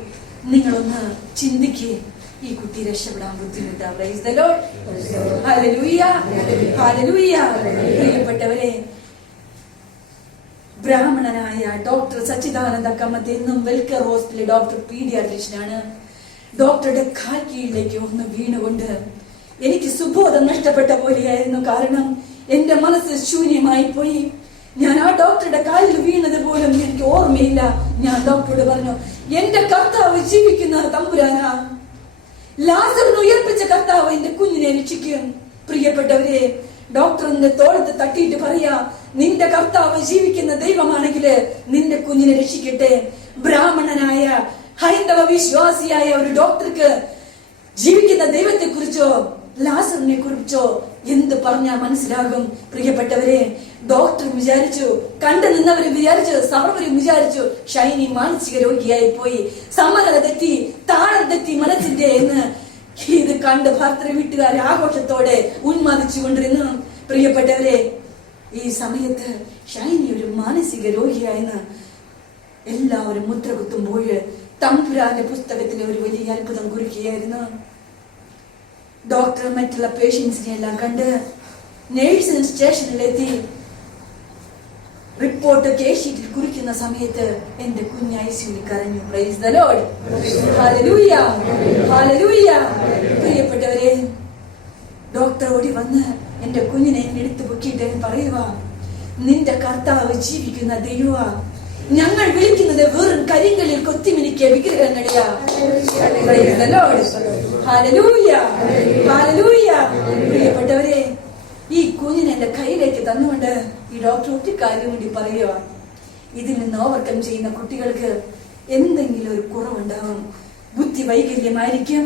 നിങ്ങളൊന്ന് ചിന്തിക്കേ, ഈ കുട്ടി രക്ഷപ്പെടാൻ ബുദ്ധിമുട്ടാണ്. Price the Lord. ഹല്ലേലൂയ. ഹല്ലേലൂയ. പ്രിയപ്പെട്ടവരെ, ബ്രാഹ്മണനായ ഡോക്ടർ സച്ചിദാനന്ദ കമ്മത്ത് എന്നും വെൽക്കർ ഹോസ്പിറ്റലിലെ ഡോക്ടർ പീഡിയാട്രീഷ്യനാണ്. ഡോക്ടറുടെ കാൽ കീഴിലേക്ക് ഒന്ന് വീണുകൊണ്ട് എനിക്ക് സുബോധം നഷ്ടപ്പെട്ട പോലെയായിരുന്നു. കാരണം എന്റെ മനസ്സ് ശൂന്യമായി പോയി. ഞാൻ ആ ഡോക്ടറുടെ കാലിൽ വീണത് പോലും എനിക്ക് ഓർമ്മയില്ല. ഞാൻ ഡോക്ടറോട് പറഞ്ഞു, എന്റെ കർത്താവ് ജീവിക്കുന്ന തമ്പുരാനാ, ലാസറിനെ ഉയർപ്പിച്ച കർത്താവ് എന്റെ കുഞ്ഞിനെ രക്ഷിക്കും. പ്രിയപ്പെട്ടവരെ, ഡോക്ടറിന്റെ തോളത്ത് തട്ടിയിട്ട് പറയാ, നിന്റെ കർത്താവ് ജീവിക്കുന്ന ദൈവമാണെങ്കിൽ നിന്റെ കുഞ്ഞിനെ രക്ഷിക്കട്ടെ. ബ്രാഹ്മണനായ ഹൈന്ദവ വിശ്വാസിയായ ഒരു ഡോക്ടർക്ക് ജീവിക്കുന്ന ദൈവത്തെ കുറിച്ചോ ലാസറിനെ കുറിച്ചോ എന്ത് പറഞ്ഞാൽ മനസ്സിലാകും? പ്രിയപ്പെട്ടവരെ, ഡോക്ടർ വിചാരിച്ചു, കണ്ടു നിന്നവരും വിചാരിച്ചു, സർവരും വിചാരിച്ചു ഷൈനി മാനസിക രോഗിയായി പോയി, സമനില തെറ്റി, താളം തെറ്റി മനസ്സിന്റെ എന്ന്. ഇത് കണ്ട് ഭർത്തൃ വീട്ടുകാരെ ആഘോഷത്തോടെ ഉന്മാദിച്ചു കൊണ്ടിരുന്നു. പ്രിയപ്പെട്ടവരെ, ഈ സമയത്ത് ഷൈനി ഒരു മാനസിക രോഗിയായെന്ന് എല്ലാവരും മുദ്ര കുത്തുമ്പോൾ തമ്പുരാന്റെ പുസ്തകത്തിൽ ഒരു വലിയ അത്ഭുതം കുറിക്കുകയായിരുന്നു. ഡോക്ടർ മറ്റുള്ള പേഷ്യൻസിനെ എല്ലാം കണ്ട് നേഴ്സിന് സ്റ്റേഷനിലെത്തി റിപ്പോർട്ട് കേസ് ഷീറ്റിൽ കുറിക്കുന്ന സമയത്ത് എന്റെ കുഞ്ഞ് ഐസിയുവിൽ കരഞ്ഞു. Price the Lord. ഹല്ലേലൂയ. ഹല്ലേലൂയ. പ്രിയപ്പെട്ടവരെ, ഡോക്ടർ ഓടി വന്ന് എന്റെ കുഞ്ഞിനെ എടുത്തു പൊക്കിയിട്ട് പറയുക, നിന്റെ കർത്താവ് ജീവിക്കുന്ന ദൈവമാ, ഞങ്ങൾ വിളിക്കുന്നത് വെറും കരിങ്കലിൽ കൊത്തിമിനിക്കിയ വിഗ്രഹങ്ങളെയാ. Praise the Lord. ഹല്ലേലൂയ. ഹല്ലേലൂയ. പ്രിയപ്പെട്ടവരെ, ഈ കുഞ്ഞിനെ എന്റെ കയ്യിലേക്ക് തന്നുകൊണ്ട് ഈ ഡോക്ടർ ഒറ്റ കാര്യം വേണ്ടി പറയുക, ഇതിൽ നിന്ന് ഓവർകം ചെയ്യുന്ന കുട്ടികൾക്ക് എന്തെങ്കിലും ഒരു കുറവുണ്ടാവും. ബുദ്ധി വൈകല്യമായിരിക്കും,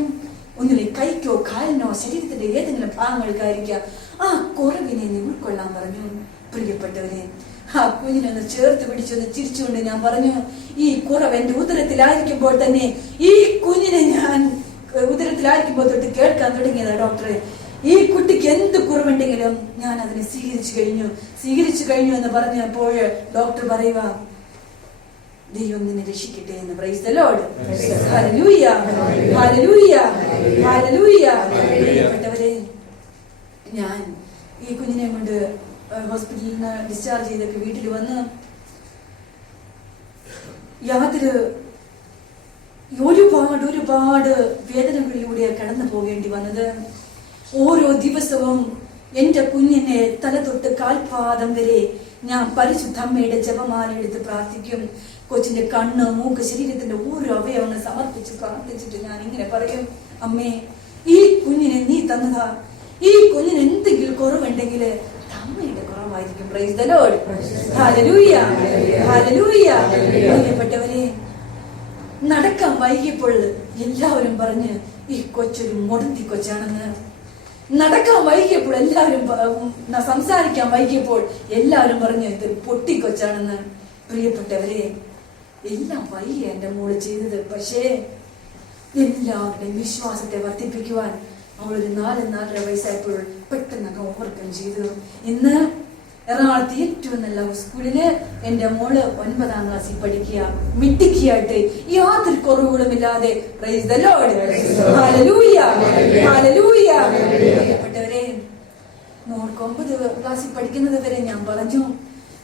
ഒന്നിലെ കൈക്കോ കാലിനോ ശരീരത്തിന്റെ ഏതെങ്കിലും ഭാഗങ്ങൾക്കായിരിക്കാം. ആ കുറവിനെ നീ ഉൾക്കൊള്ളാൻ പറഞ്ഞു. പ്രിയപ്പെട്ടവരെ, ആ കുഞ്ഞിനൊന്ന് ചേർത്ത് പിടിച്ചൊന്ന് ചിരിച്ചുകൊണ്ട് ഞാൻ പറഞ്ഞു, ഈ കുറവ് എന്റെ ഉദരത്തിലായിരിക്കുമ്പോൾ തന്നെ, ഈ കുഞ്ഞിനെ ഞാൻ ഉദരത്തിലായിരിക്കുമ്പോൾ തൊട്ട് കേൾക്കാൻ തുടങ്ങിയതാ ഡോക്ടറെ. ഈ കുട്ടിക്ക് എന്ത് കുറവുണ്ടെങ്കിലും ഞാൻ അതിനെ സ്വീകരിച്ചു കഴിഞ്ഞു എന്ന് പറഞ്ഞപ്പോൾ ഡോക്ടർ പറയുക, ദൈവം നിന്നെ രക്ഷിക്കട്ടെ എന്ന്. Price the Lord. ഹല്ലേലൂയ. ഹല്ലേലൂയ. ഹല്ലേലൂയ. പ്രിയപ്പെട്ടവരെ, ഞാൻ ഈ കുഞ്ഞിനെ കൊണ്ട് ഹോസ്പിറ്റലിൽ നിന്ന് ഡിസ്ചാർജ് ചെയ്തൊക്കെ വീട്ടിൽ വന്ന് ഒരുപാട് വേദനകളിലൂടെ കടന്നു പോകേണ്ടി വന്നത്. ഓരോ ദിവസവും എന്റെ കുഞ്ഞിനെ തല തൊട്ട് കാൽപാദം വരെ ഞാൻ പരിശുദ്ധ അമ്മയുടെ ജപമാല എടുത്ത് പ്രാർത്ഥിക്കും. കൊച്ചിന്റെ കണ്ണ്, മൂക്ക്, ശരീരത്തിന്റെ ഓരോ അവയവങ്ങൾ സമർപ്പിച്ച് പ്രാർത്ഥിച്ചിട്ട് ഞാൻ ഇങ്ങനെ പറയും, അമ്മേ, ഈ കുഞ്ഞിനെ നീ തന്നതാ, ഈ കുഞ്ഞിന് എന്തെങ്കിലും കുറവുണ്ടെങ്കിൽ അമ്മയുടെ കുറവായിരിക്കും. Price the Lord. ഹല്ലേലൂയ. ഹല്ലേലൂയ. പ്രിയപ്പെട്ടവരെ, നടക്കാൻ വൈകിയപ്പോൾ എല്ലാവരും പറഞ്ഞ് ഈ കൊച്ചൊരു മുടന്തി കൊച്ചാണെന്ന്. നടക്കാൻ വൈകിയപ്പോൾ എല്ലാവരും, സംസാരിക്കാൻ വൈകിയപ്പോൾ എല്ലാവരും പറഞ്ഞു ഇതൊരു പൊട്ടിക്കൊച്ചാണെന്ന്. പ്രിയപ്പെട്ടവരെ, എല്ലാം വൈകി എന്റെ മോള് ചെയ്തത്. പക്ഷേ എല്ലാവരുടെയും വിശ്വാസത്തെ വർദ്ധിപ്പിക്കുവാൻ അവളൊരു 4-4.5 വയസ്സായപ്പോൾ പെട്ടെന്നൊക്കെ ഓവർകം ചെയ്തു. ഇന്ന് എറണാകുളത്ത് ഏറ്റവും നല്ല സ്കൂളില് എന്റെ മോള് 9ാം ക്ലാസ്സിൽ പഠിക്കുക, മിടുക്കിയായിട്ട് യാതൊരു കുറവുകളുമില്ലാതെ. Praise the Lord. ഹല്ലേലൂയ. ഹല്ലേലൂയ. പ്രിയപ്പെട്ടവരെ, മോൾക്ക് 9 ക്ലാസ്സിൽ പഠിക്കുന്നത് വരെ ഞാൻ പറഞ്ഞു,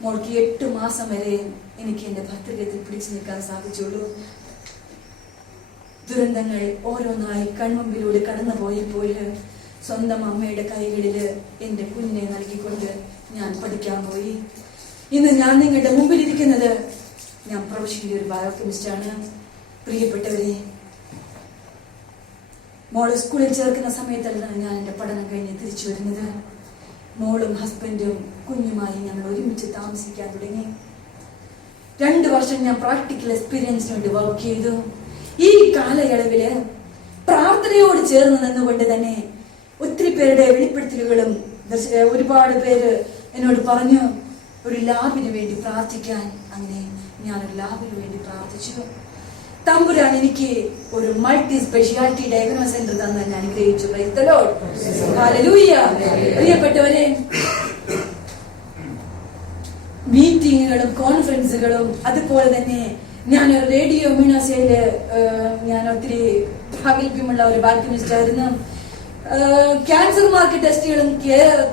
മോൾക്ക് 8 മാസം വരെ എനിക്ക് എന്റെ ഭർത്തൃകത്തിൽ പിടിച്ചു നിൽക്കാൻ സാധിച്ചുള്ളൂ. ദുരന്തങ്ങൾ ഓരോന്നായി കൺമുമ്പിലൂടെ കടന്നു പോയപ്പോൾ സ്വന്തം അമ്മയുടെ കൈകളില് എന്റെ കുഞ്ഞിനെ നൽകിക്കൊണ്ട് ഞാൻ പഠിക്കാൻ പോയി. ഇന്ന് ഞാൻ നിങ്ങളുടെ മുമ്പിലിരിക്കുന്നത് ഞാൻ പ്രൊഫഷണലി ഒരു ബയോകെമിസ്റ്റാണ്. പ്രിയപ്പെട്ടവരെ, മോള് സ്കൂളിൽ ചേർക്കുന്ന സമയത്തല്ല ഞാൻ എന്റെ പഠനം കഴിഞ്ഞ് തിരിച്ചു വരുന്നത്. മോളും ഹസ്ബൻഡും കുഞ്ഞുമായി ഞങ്ങൾ ഒരുമിച്ച് താമസിക്കാൻ തുടങ്ങി. 2 വർഷം ഞാൻ പ്രാക്ടിക്കൽ എക്സ്പീരിയൻസിന് വേണ്ടി വർക്ക് ചെയ്തു. ഈ കാലയളവില് പ്രാർത്ഥനയോട് ചേർന്ന് നിന്നുകൊണ്ട് തന്നെ ഒത്തിരി പേരുടെ വെളിപ്പെടുത്തലുകളും ഒരുപാട് പേര് എന്നോട് പറഞ്ഞു ഒരു ലാബിന് വേണ്ടി പ്രാർത്ഥിക്കാൻ. അങ്ങനെ ഞാനൊരു ലാബിന് വേണ്ടി പ്രാർത്ഥിച്ചു. തമ്പുരാൻ എനിക്ക് ഒരു മൾട്ടി സ്പെഷ്യാലിറ്റി ഡയഗ്നോസ് സെന്റർ തന്നെ ഞാൻ അനുഗ്രഹിച്ചു. ഹല്ലേലൂയ. പ്രിയപ്പെട്ടവരെ, മീറ്റിങ്ങുകളും കോൺഫറൻസുകളും അതുപോലെ തന്നെ ഞാൻ റേഡിയോ മീനാസയില് ഞാൻ ഒത്തിരി പ്രാഗൽഭ്യമുള്ള ഒരു ബയോകെമിസ്റ്റ് ആയിരുന്നു. ക്യാൻസർ മാർക്ക് ടെസ്റ്റുകളും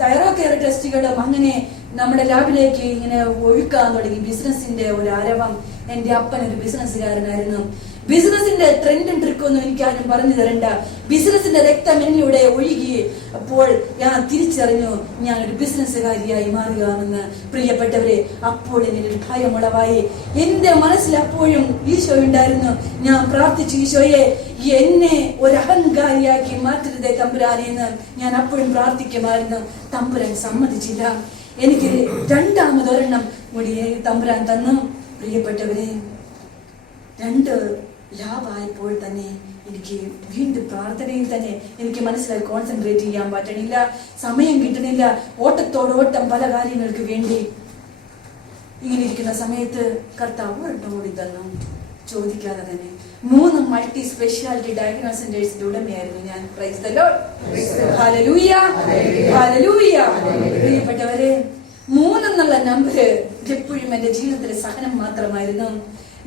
തൈറോ കെയർ ടെസ്റ്റുകളും അങ്ങനെ നമ്മുടെ ലാബിലേക്ക് ഇങ്ങനെ ഒഴുക്കാൻ തുടങ്ങി. ബിസിനസിന്റെ ഒരു ആരവം. എന്റെ അപ്പൻ ഒരു ബിസിനസ്സുകാരനായിരുന്നു. ബിസിനസിന്റെ ട്രെൻഡും ട്രിക്കൊന്നും എനിക്കാരും പറഞ്ഞു തരണ്ട. ബിസിനസിന്റെ രക്തം എന്നിലൂടെ ഒഴുകി അപ്പോൾ ഞാൻ തിരിച്ചറിഞ്ഞു ഞാൻ ഒരു ബിസിനസ്സുകാരിയായി മാറുകയാണെന്ന്. പ്രിയപ്പെട്ടവരെ, അപ്പോൾ എന്നിൽ ഭയം ഉളവായി. എന്റെ മനസ്സിൽ അപ്പോഴും ഈശോ ഉണ്ടായിരുന്നു. ഞാൻ പ്രാർത്ഥിച്ചു, ഈശോയെ എന്നെ ഒരു അഹങ്കാരിയാക്കി മാറ്റരുതേ തമ്പുരാനെന്ന് ഞാൻ അപ്പോഴും പ്രാർത്ഥിക്കുമായിരുന്നു. തമ്പുരാൻ സമ്മതിച്ചില്ല. എനിക്ക് 2ാമതൊരെണ്ണം കൂടി തമ്പുരാൻ തന്നു. പ്രിയപ്പെട്ടവരെ, 2 ലാഭായപ്പോൾ തന്നെ എനിക്ക് വീണ്ടും പ്രാർത്ഥനയിൽ തന്നെ എനിക്ക് മനസ്സിലായി കോൺസെൻട്രേറ്റ് ചെയ്യാൻ പറ്റണില്ല, സമയം കിട്ടണില്ല. ഓട്ടത്തോടോട്ടം പല കാര്യങ്ങൾക്ക് വേണ്ടി ഇങ്ങനെ ഇരിക്കുന്ന സമയത്ത് കർത്താവ് ഒരെണ്ണം കൂടി തന്നു. ചോദിക്കാതെ തന്നെ 3 മൾട്ടി സ്പെഷ്യാലിറ്റി ഡയഗ്നോസ് സെന്റേഴ്സിന്റെ ഉടമയായിരുന്നു ഞാൻ. Price the Lord. ഹല്ലേലൂയ. ഹല്ലേലൂയ. പ്രിയപ്പെട്ടവരെ, 3 എന്നുള്ള നമ്പർ എപ്പോഴും എന്റെ ജീവിതത്തിലെ സഹനം മാത്രമായിരുന്നു.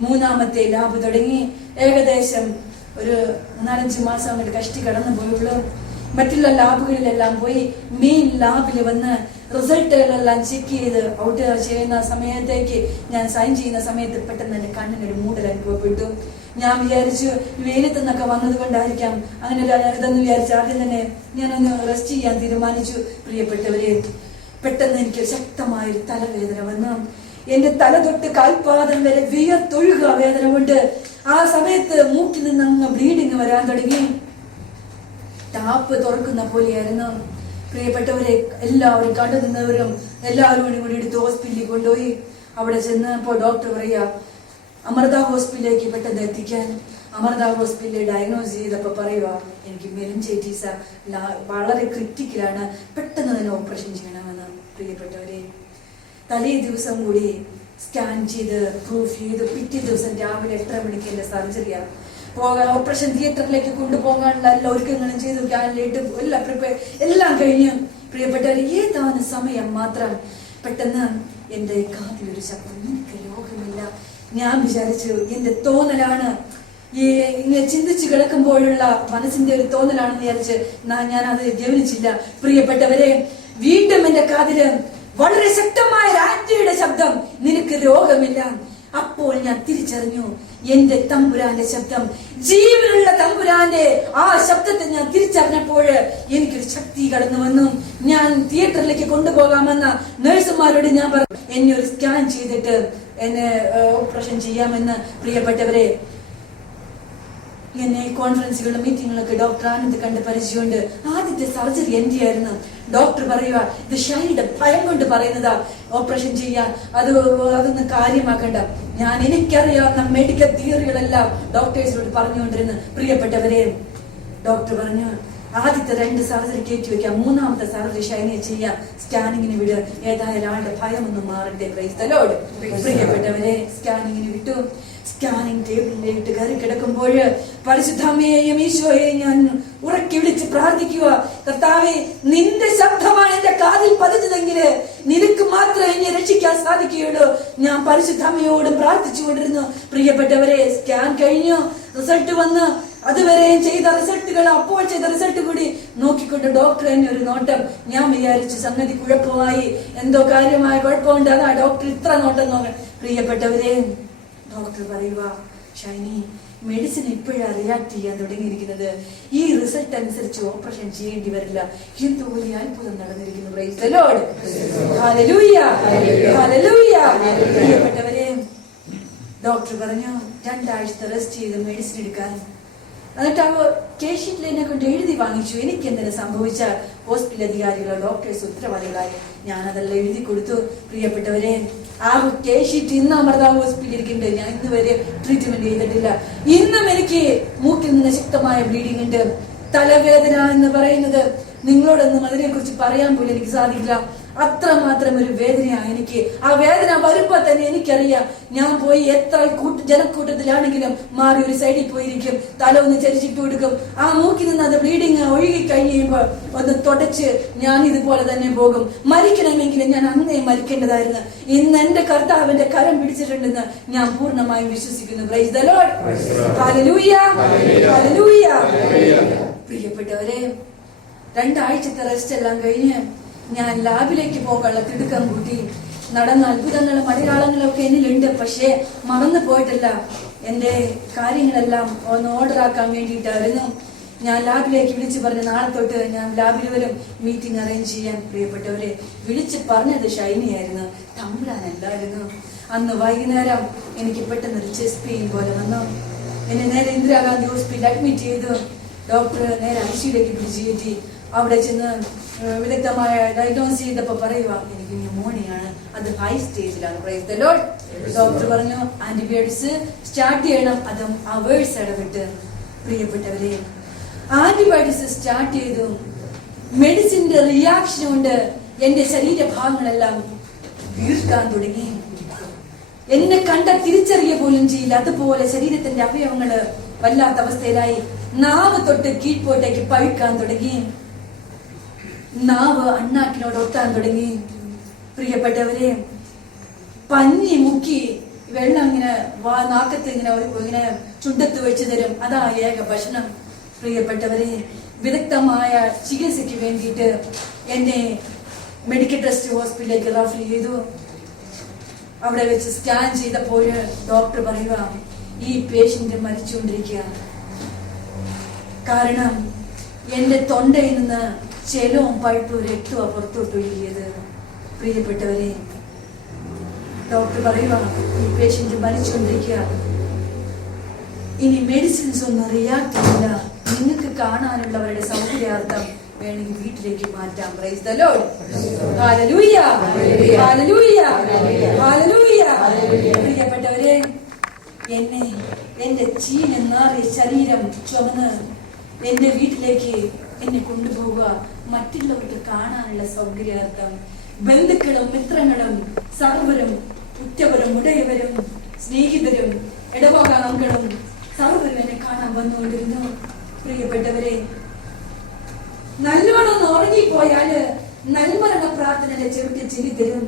3ാമത്തെ ലാബ് തുടങ്ങി ഏകദേശം ഒരു 4-5 മാസം അങ്ങോട്ട് കഷ്ടി കടന്നു പോയുള്ളൂ. മറ്റുള്ള ലാബുകളിലെല്ലാം പോയി മെയിൻ ലാബിൽ വന്ന് റിസൾട്ടുകളെല്ലാം ചെക്ക് ചെയ്ത് ഔട്ട് ചെയ്യുന്ന സമയത്തേക്ക് ഞാൻ സൈൻ ചെയ്യുന്ന സമയത്ത് പെട്ടെന്ന് എന്റെ കണ്ണിനൊരു മൂടൽ അനുഭവപ്പെട്ടു. ഞാൻ വിചാരിച്ചു വെയിലത്ത് നിന്നൊക്കെ വന്നത് കൊണ്ടായിരിക്കാം അങ്ങനെ ഇതെന്ന് വിചാരിച്ചു ആദ്യം തന്നെ ഞാനൊന്ന് റെസ്റ്റ് ചെയ്യാൻ തീരുമാനിച്ചു. പ്രിയപ്പെട്ടവരെ, പെട്ടെന്ന് എനിക്ക് ശക്തമായൊരു തലവേദന വന്നു. എന്റെ തല തൊട്ട് കാൽപാദം വരെ വിയർത്തൊഴുക വേദന കൊണ്ട്. ആ സമയത്ത് മൂക്കിൽ നിന്ന് അങ്ങ് ബ്ലീഡിങ് വരാൻ തുടങ്ങി. ടാപ്പ് തുറക്കുന്ന പോലെയായിരുന്നു. പ്രിയപ്പെട്ടവരെ, എല്ലാവരും കണ്ടു നിന്നവരും എല്ലാവരും കൂടി എടുത്ത് ഹോസ്പിറ്റലിൽ കൊണ്ടുപോയി. അവിടെ ചെന്നപ്പോൾ ഡോക്ടർ പറയാ അമൃത ഹോസ്പിറ്റലിലേക്ക് പെട്ടെന്ന് എത്തിക്കാൻ. അമൃത ഹോസ്പിറ്റലിൽ ഡയഗ്നോസ് ചെയ്തപ്പോ പറയുക എനിക്ക് മെനിഞ്ചൈറ്റിസ് വളരെ ക്രിറ്റിക്കലാണ്, പെട്ടെന്ന് തന്നെ ഓപ്പറേഷൻ ചെയ്യണമെന്ന്. പ്രിയപ്പെട്ടവരെ, തലേ ദിവസം കൂടി സ്കാൻ ചെയ്ത് പ്രൂഫ് ചെയ്ത് പിറ്റേ ദിവസം രാവിലെ 8:30 മണിക്ക് എന്റെ സർജറിയാണ്. പോകാൻ ഓപ്പറേഷൻ തിയേറ്ററിലേക്ക് കൊണ്ടുപോകാനുള്ള എല്ലാ ഒരുക്കങ്ങളും ചെയ്തു. ക്യാനിലേട്ട് എല്ലാം കഴിഞ്ഞു. പ്രിയപ്പെട്ടവർ, ഏതാണ് സമയം മാത്രം പെട്ടെന്ന് എന്റെ കാതിലൊരു ശബ്ദം, എനിക്ക് രോഗമില്ല. ഞാൻ വിചാരിച്ചു എന്റെ തോന്നലാണ്, ഇങ്ങനെ ചിന്തിച്ചു കിടക്കുമ്പോഴുള്ള മനസ്സിന്റെ ഒരു തോന്നലാണെന്ന് വിചാരിച്ച് ഞാൻ അത് ഗവനിച്ചില്ല. പ്രിയപ്പെട്ടവരെ, വീണ്ടും എന്റെ കാതില് വളരെ ശക്തമായ ആറ്റിയുടെ ശബ്ദം, നിനക്ക് രോഗമില്ല. അപ്പോൾ ഞാൻ തിരിച്ചറിഞ്ഞു എന്റെ തമ്പുരാന്റെ ശബ്ദം, ജീവനുള്ള തമ്പുരാന്റെ ആ ശബ്ദത്തെ ഞാൻ തിരിച്ചറിഞ്ഞപ്പോൾ എനിക്കൊരു ശക്തി കടന്നു വന്നു. ഞാൻ തിയേറ്ററിലേക്ക് കൊണ്ടുപോകാമെന്ന നഴ്സുമാരോട് ഞാൻ പറഞ്ഞു എന്നെ ഒരു സ്കാൻ ചെയ്തിട്ട് എന്നെ ഓപ്പറേഷൻ ചെയ്യാമെന്ന്. പ്രിയപ്പെട്ടവരെ, എന്നെ കോൺഫറൻസുകളും മീറ്റിങ്ങുകളൊക്കെ ഡോക്ടർ ആനന്ദ് കണ്ട് പരിചയമുണ്ട്. ആദ്യത്തെ സർജറി എന്റെ ആയിരുന്നു. ഡോക്ടർ പറയുക ഇത് ഷൈയുടെ ഭയം കൊണ്ട് പറയുന്നതാ, ഓപ്പറേഷൻ ചെയ്യാൻ അതൊന്നും കാര്യമാക്കണ്ട. എനിക്കറിയാവുന്ന മെഡിക്കൽ തിയറികളെല്ലാം ഡോക്ടേഴ്സിനോട് പറഞ്ഞുകൊണ്ടിരുന്നു. പ്രിയപ്പെട്ടവരെ, ഡോക്ടർ പറഞ്ഞു ആദ്യത്തെ 2 സർജറി കയറ്റി വെക്കാം, 3ാമത്തെ സർജറി ഷൈനെ ചെയ്യാം, സ്കാനിങ്ങിന് വിടുക, ഏതായാലും ആളുടെ ഭയമൊന്നും മാറട്ടെ. Price the Lord. പ്രിയപ്പെട്ടവരെ, സ്കാനിങ്ങിന് വിട്ടു. സ്കാനിങ് ടേബിളിലേക്ക് കയറി കിടക്കുമ്പോൾ പരിശുദ്ധമ്മയെയും ഈശോയെ ഞാൻ ഉറക്കി വിളിച്ച് പ്രാർത്ഥിക്കുക, കർത്താവേ, നിന്റെ ശബ്ദമാണ് എന്റെ കാതിൽ പതിഞ്ഞതെങ്കില് നിനക്ക് മാത്രമേ എന്നെ രക്ഷിക്കാൻ സാധിക്കുകയുള്ളൂ. ഞാൻ പരിശുദ്ധമ്മയോടും പ്രാർത്ഥിച്ചുകൊണ്ടിരുന്നു. പ്രിയപ്പെട്ടവരെ, സ്കാൻ കഴിഞ്ഞു, റിസൾട്ട് വന്ന് അതുവരെയും ചെയ്ത റിസൾട്ടുകൾ, അപ്പോൾ ചെയ്ത റിസൾട്ട് കൂടി നോക്കിക്കൊണ്ട് ഡോക്ടർ എന്നെ ഒരു നോട്ടം. ഞാൻ വിചാരിച്ചു സംഗതി കുഴപ്പമായി, എന്തോ കാര്യമായ കുഴപ്പമുണ്ട്, അതാ ഡോക്ടർ ഇത്ര നോട്ടം നോക്കാൻ. പ്രിയപ്പെട്ടവരെ, ഡോക്ടർ പറയുക, ഷൈനി, മെഡിസിൻ ഇപ്പോഴാണ് റിയാക്ട് ചെയ്യാൻ തുടങ്ങിയിരിക്കുന്നത്. ഈ റിസൾട്ട് അനുസരിച്ച് ഓപ്പറേഷൻ ചെയ്യേണ്ടി വരില്ല. എന്തോ വലിയ അത്ഭുതം നടന്നിരിക്കുന്നു. Praise the Lord. ഹല്ലേലൂയ, ഹല്ലേലൂയ. പ്രിയപ്പെട്ടവരെ, ഡോക്ടർ പറഞ്ഞു 2 ആഴ്ച റെസ്റ്റ് ചെയ്ത് മെഡിസിൻ എടുക്കാൻ. എന്നിട്ട് അവർ കേഷീറ്റിൽ എന്നെ കൊണ്ട് എഴുതി വാങ്ങിച്ചു. എനിക്ക് എന്തെങ്കിലും സംഭവിച്ചാൽ ഹോസ്പിറ്റൽ അധികാരികളോ ഡോക്ടേഴ്സ് ഉത്തരവാദികളായി. ഞാനതെല്ലാം എഴുതി കൊടുത്തു. പ്രിയപ്പെട്ടവരെ, ആ കേഷീറ്റ് ഇന്ന് അമൃത ഹോസ്പിറ്റലിൽ ഇരിക്കുന്നുണ്ട്. ഞാൻ ഇന്ന് വരെ ട്രീറ്റ്മെന്റ് ചെയ്തിട്ടില്ല. ഇന്നും എനിക്ക് മൂക്കിൽ നിന്ന് ശക്തമായ ബ്ലീഡിംഗ് ഉണ്ട്. തലവേദന എന്ന് പറയുന്നത് നിങ്ങളോടൊന്നും അതിനെ കുറിച്ച് പറയാൻ പോലും എനിക്ക് സാധിക്കില്ല. അത്രമാത്രം ഒരു വേദനയാണ് എനിക്ക്. ആ വേദന വരുമ്പോ തന്നെ എനിക്കറിയാം, ഞാൻ പോയി എത്ര ജനക്കൂട്ടത്തിലാണെങ്കിലും മാറി ഒരു സൈഡിൽ പോയിരിക്കും, തല ഒന്ന് ചരിച്ചിട്ട് കൊടുക്കും. ആ മൂക്കിൽ നിന്ന് അത് ബ്ലീഡിങ് ഒഴുകി കഴിയുമ്പോൾ ഒന്ന് തുടച്ച് ഞാൻ ഇതുപോലെ തന്നെ പോകും. മരിക്കണമെങ്കിലും ഞാൻ അന്നേ മരിക്കേണ്ടതായിരുന്നു. ഇന്ന് എന്റെ കർത്താവിന്റെ കരം പിടിച്ചിട്ടുണ്ടെന്ന് ഞാൻ പൂർണ്ണമായും വിശ്വസിക്കുന്നു. Price the Lord. ഹല്ലേലൂയ, ഹല്ലേലൂയ. പ്രിയപ്പെട്ടവരെ, 2 ആഴ്ചത്തെ റെസ്റ്റ് എല്ലാം കഴിഞ്ഞ് ഞാൻ ലാബിലേക്ക് പോകാനുള്ള തിടുക്കം കൂട്ടി. നടന്ന അത്ഭുതങ്ങളും അടയാളങ്ങളും ഒക്കെ എന്നിലുണ്ട്. പക്ഷേ മറന്നു പോയിട്ടില്ല. എന്റെ കാര്യങ്ങളെല്ലാം ഒന്ന് ഓർഡർ ആക്കാൻ വേണ്ടിയിട്ടായിരുന്നു. ഞാൻ ലാബിലേക്ക് വിളിച്ചു പറഞ്ഞു, നാളെ തൊട്ട് ഞാൻ ലാബിൽ വരും, മീറ്റിംഗ് അറേഞ്ച് ചെയ്യാൻ. പ്രിയപ്പെട്ടവരെ, വിളിച്ച് പറഞ്ഞത് ഷൈനിയായിരുന്നു, തമ്പുരാനല്ലായിരുന്നു. അന്ന് വൈകുന്നേരം എനിക്ക് പെട്ടെന്നൊരു ചെസ്റ്റ് പെയിൻ പോലെ വന്നു. എന്നെ നേരെ ഇന്ദിരാഗാന്ധി ഹോസ്പിറ്റലിൽ അഡ്മിറ്റ് ചെയ്തു. ഡോക്ടർ നേരെ ഐസിയുലേക്ക് പിടിച്ചു കയറ്റി. അവിടെ ചെന്ന് വിദഗ്ധമായ ഡയഗ്നോസ് ചെയ്തപ്പോ പറയുക, എനിക്ക് ന്യൂമോണിയാണ്, അത് ഹൈ സ്റ്റേജിലാണ്. Praise the Lord. ഡോക്ടർ പറഞ്ഞു ആന്റിബയോട്ടിക്സ് സ്റ്റാർട്ട് ചെയ്യണം, അതും അവേഴ്സ് ഇടവിട്ട്. പ്രിയപ്പെട്ടവരെ, ആന്റിബയോട്ടിക്സ് സ്റ്റാർട്ട് ചെയ്തു. മെഡിസിന്റെ റിയാക്ഷൻ കൊണ്ട് എന്റെ ശരീരഭാഗങ്ങളെല്ലാം വീർക്കാൻ തുടങ്ങി. എന്നെ കണ്ട തിരിച്ചറിയ പോലും ചെയ്യില്ല. അതുപോലെ ശരീരത്തിന്റെ അവയവങ്ങള് വല്ലാത്ത അവസ്ഥയിലായി. നാവ് തൊട്ട് കീഴ്പോട്ടേക്ക് പഴുക്കാൻ തുടങ്ങി. നാവ് അണ്ണാക്കിനോട് ഒട്ടാൻ തുടങ്ങി. പ്രിയപ്പെട്ടവരെ, പഞ്ഞി മുക്കി വെള്ളം ഇങ്ങനെ നാക്കത്ത് ഇങ്ങനെ ചുണ്ടത്ത് വെച്ച് തരും. അതാ ഏക ഭക്ഷണം. പ്രിയപ്പെട്ടവരെ, വിദഗ്ധമായ ചികിത്സയ്ക്ക് വേണ്ടിയിട്ട് എന്നെ മെഡിക്കൽ ട്രസ്റ്റ് ഹോസ്പിറ്റലിലേക്ക് റഫർ ചെയ്തു. അവിടെ വെച്ച് സ്കാൻ ചെയ്തപ്പോൾ ഡോക്ടർ പറയുക, ഈ പേഷ്യന്റ് മരിച്ചുകൊണ്ടിരിക്കുക. കാരണം എന്റെ തൊണ്ടയിൽ നിന്ന് ചെലവും പഴുപ്പും രക്തവും പുറത്തോട്ട് ഒഴുകിയത്. പ്രിയപ്പെട്ടവരെ, ഡോക്ടർ പറയുക, ഈ പേഷ്യന്റ് മരിച്ചുകൊണ്ടിരിക്കുക. ഇനി മെഡിസിൻസ് ഒന്നും റിയാക്ട് ചെയ്യില്ല. നിങ്ങൾക്ക് കാണാനുള്ളവരുടെ സൗകര്യാർത്ഥം വേണമെങ്കിൽ വീട്ടിലേക്ക് മാറ്റാം. Price the Lord. ഹല്ലേലൂയ, ഹല്ലേലൂയ, ഹല്ലേലൂയ. പ്രിയപ്പെട്ടവരെ, എന്റെ ചീഞ്ഞാറിയ ശരീരം ചുമന്ന് എന്റെ വീട്ടിലേക്ക് എന്നെ കൊണ്ടുപോവുക. മറ്റുള്ളവർക്ക് കാണാനുള്ള സൗകര്യാർത്ഥം ബന്ധുക്കളും മിത്രങ്ങളും സർവരും ഉറ്റവരും ഉടയവരും സ്നേഹിതരും ഇടവകാംഗങ്ങളും സർവരും എന്നെ കാണാൻ വന്നുകൊണ്ടിരുന്നു. പ്രിയപ്പെട്ടവരെ, നല്ലോണം ഉറങ്ങിപ്പോയാല് നൽമരണ പ്രാർത്ഥനയുടെ ചെവിട്ട് ചെവി തരും.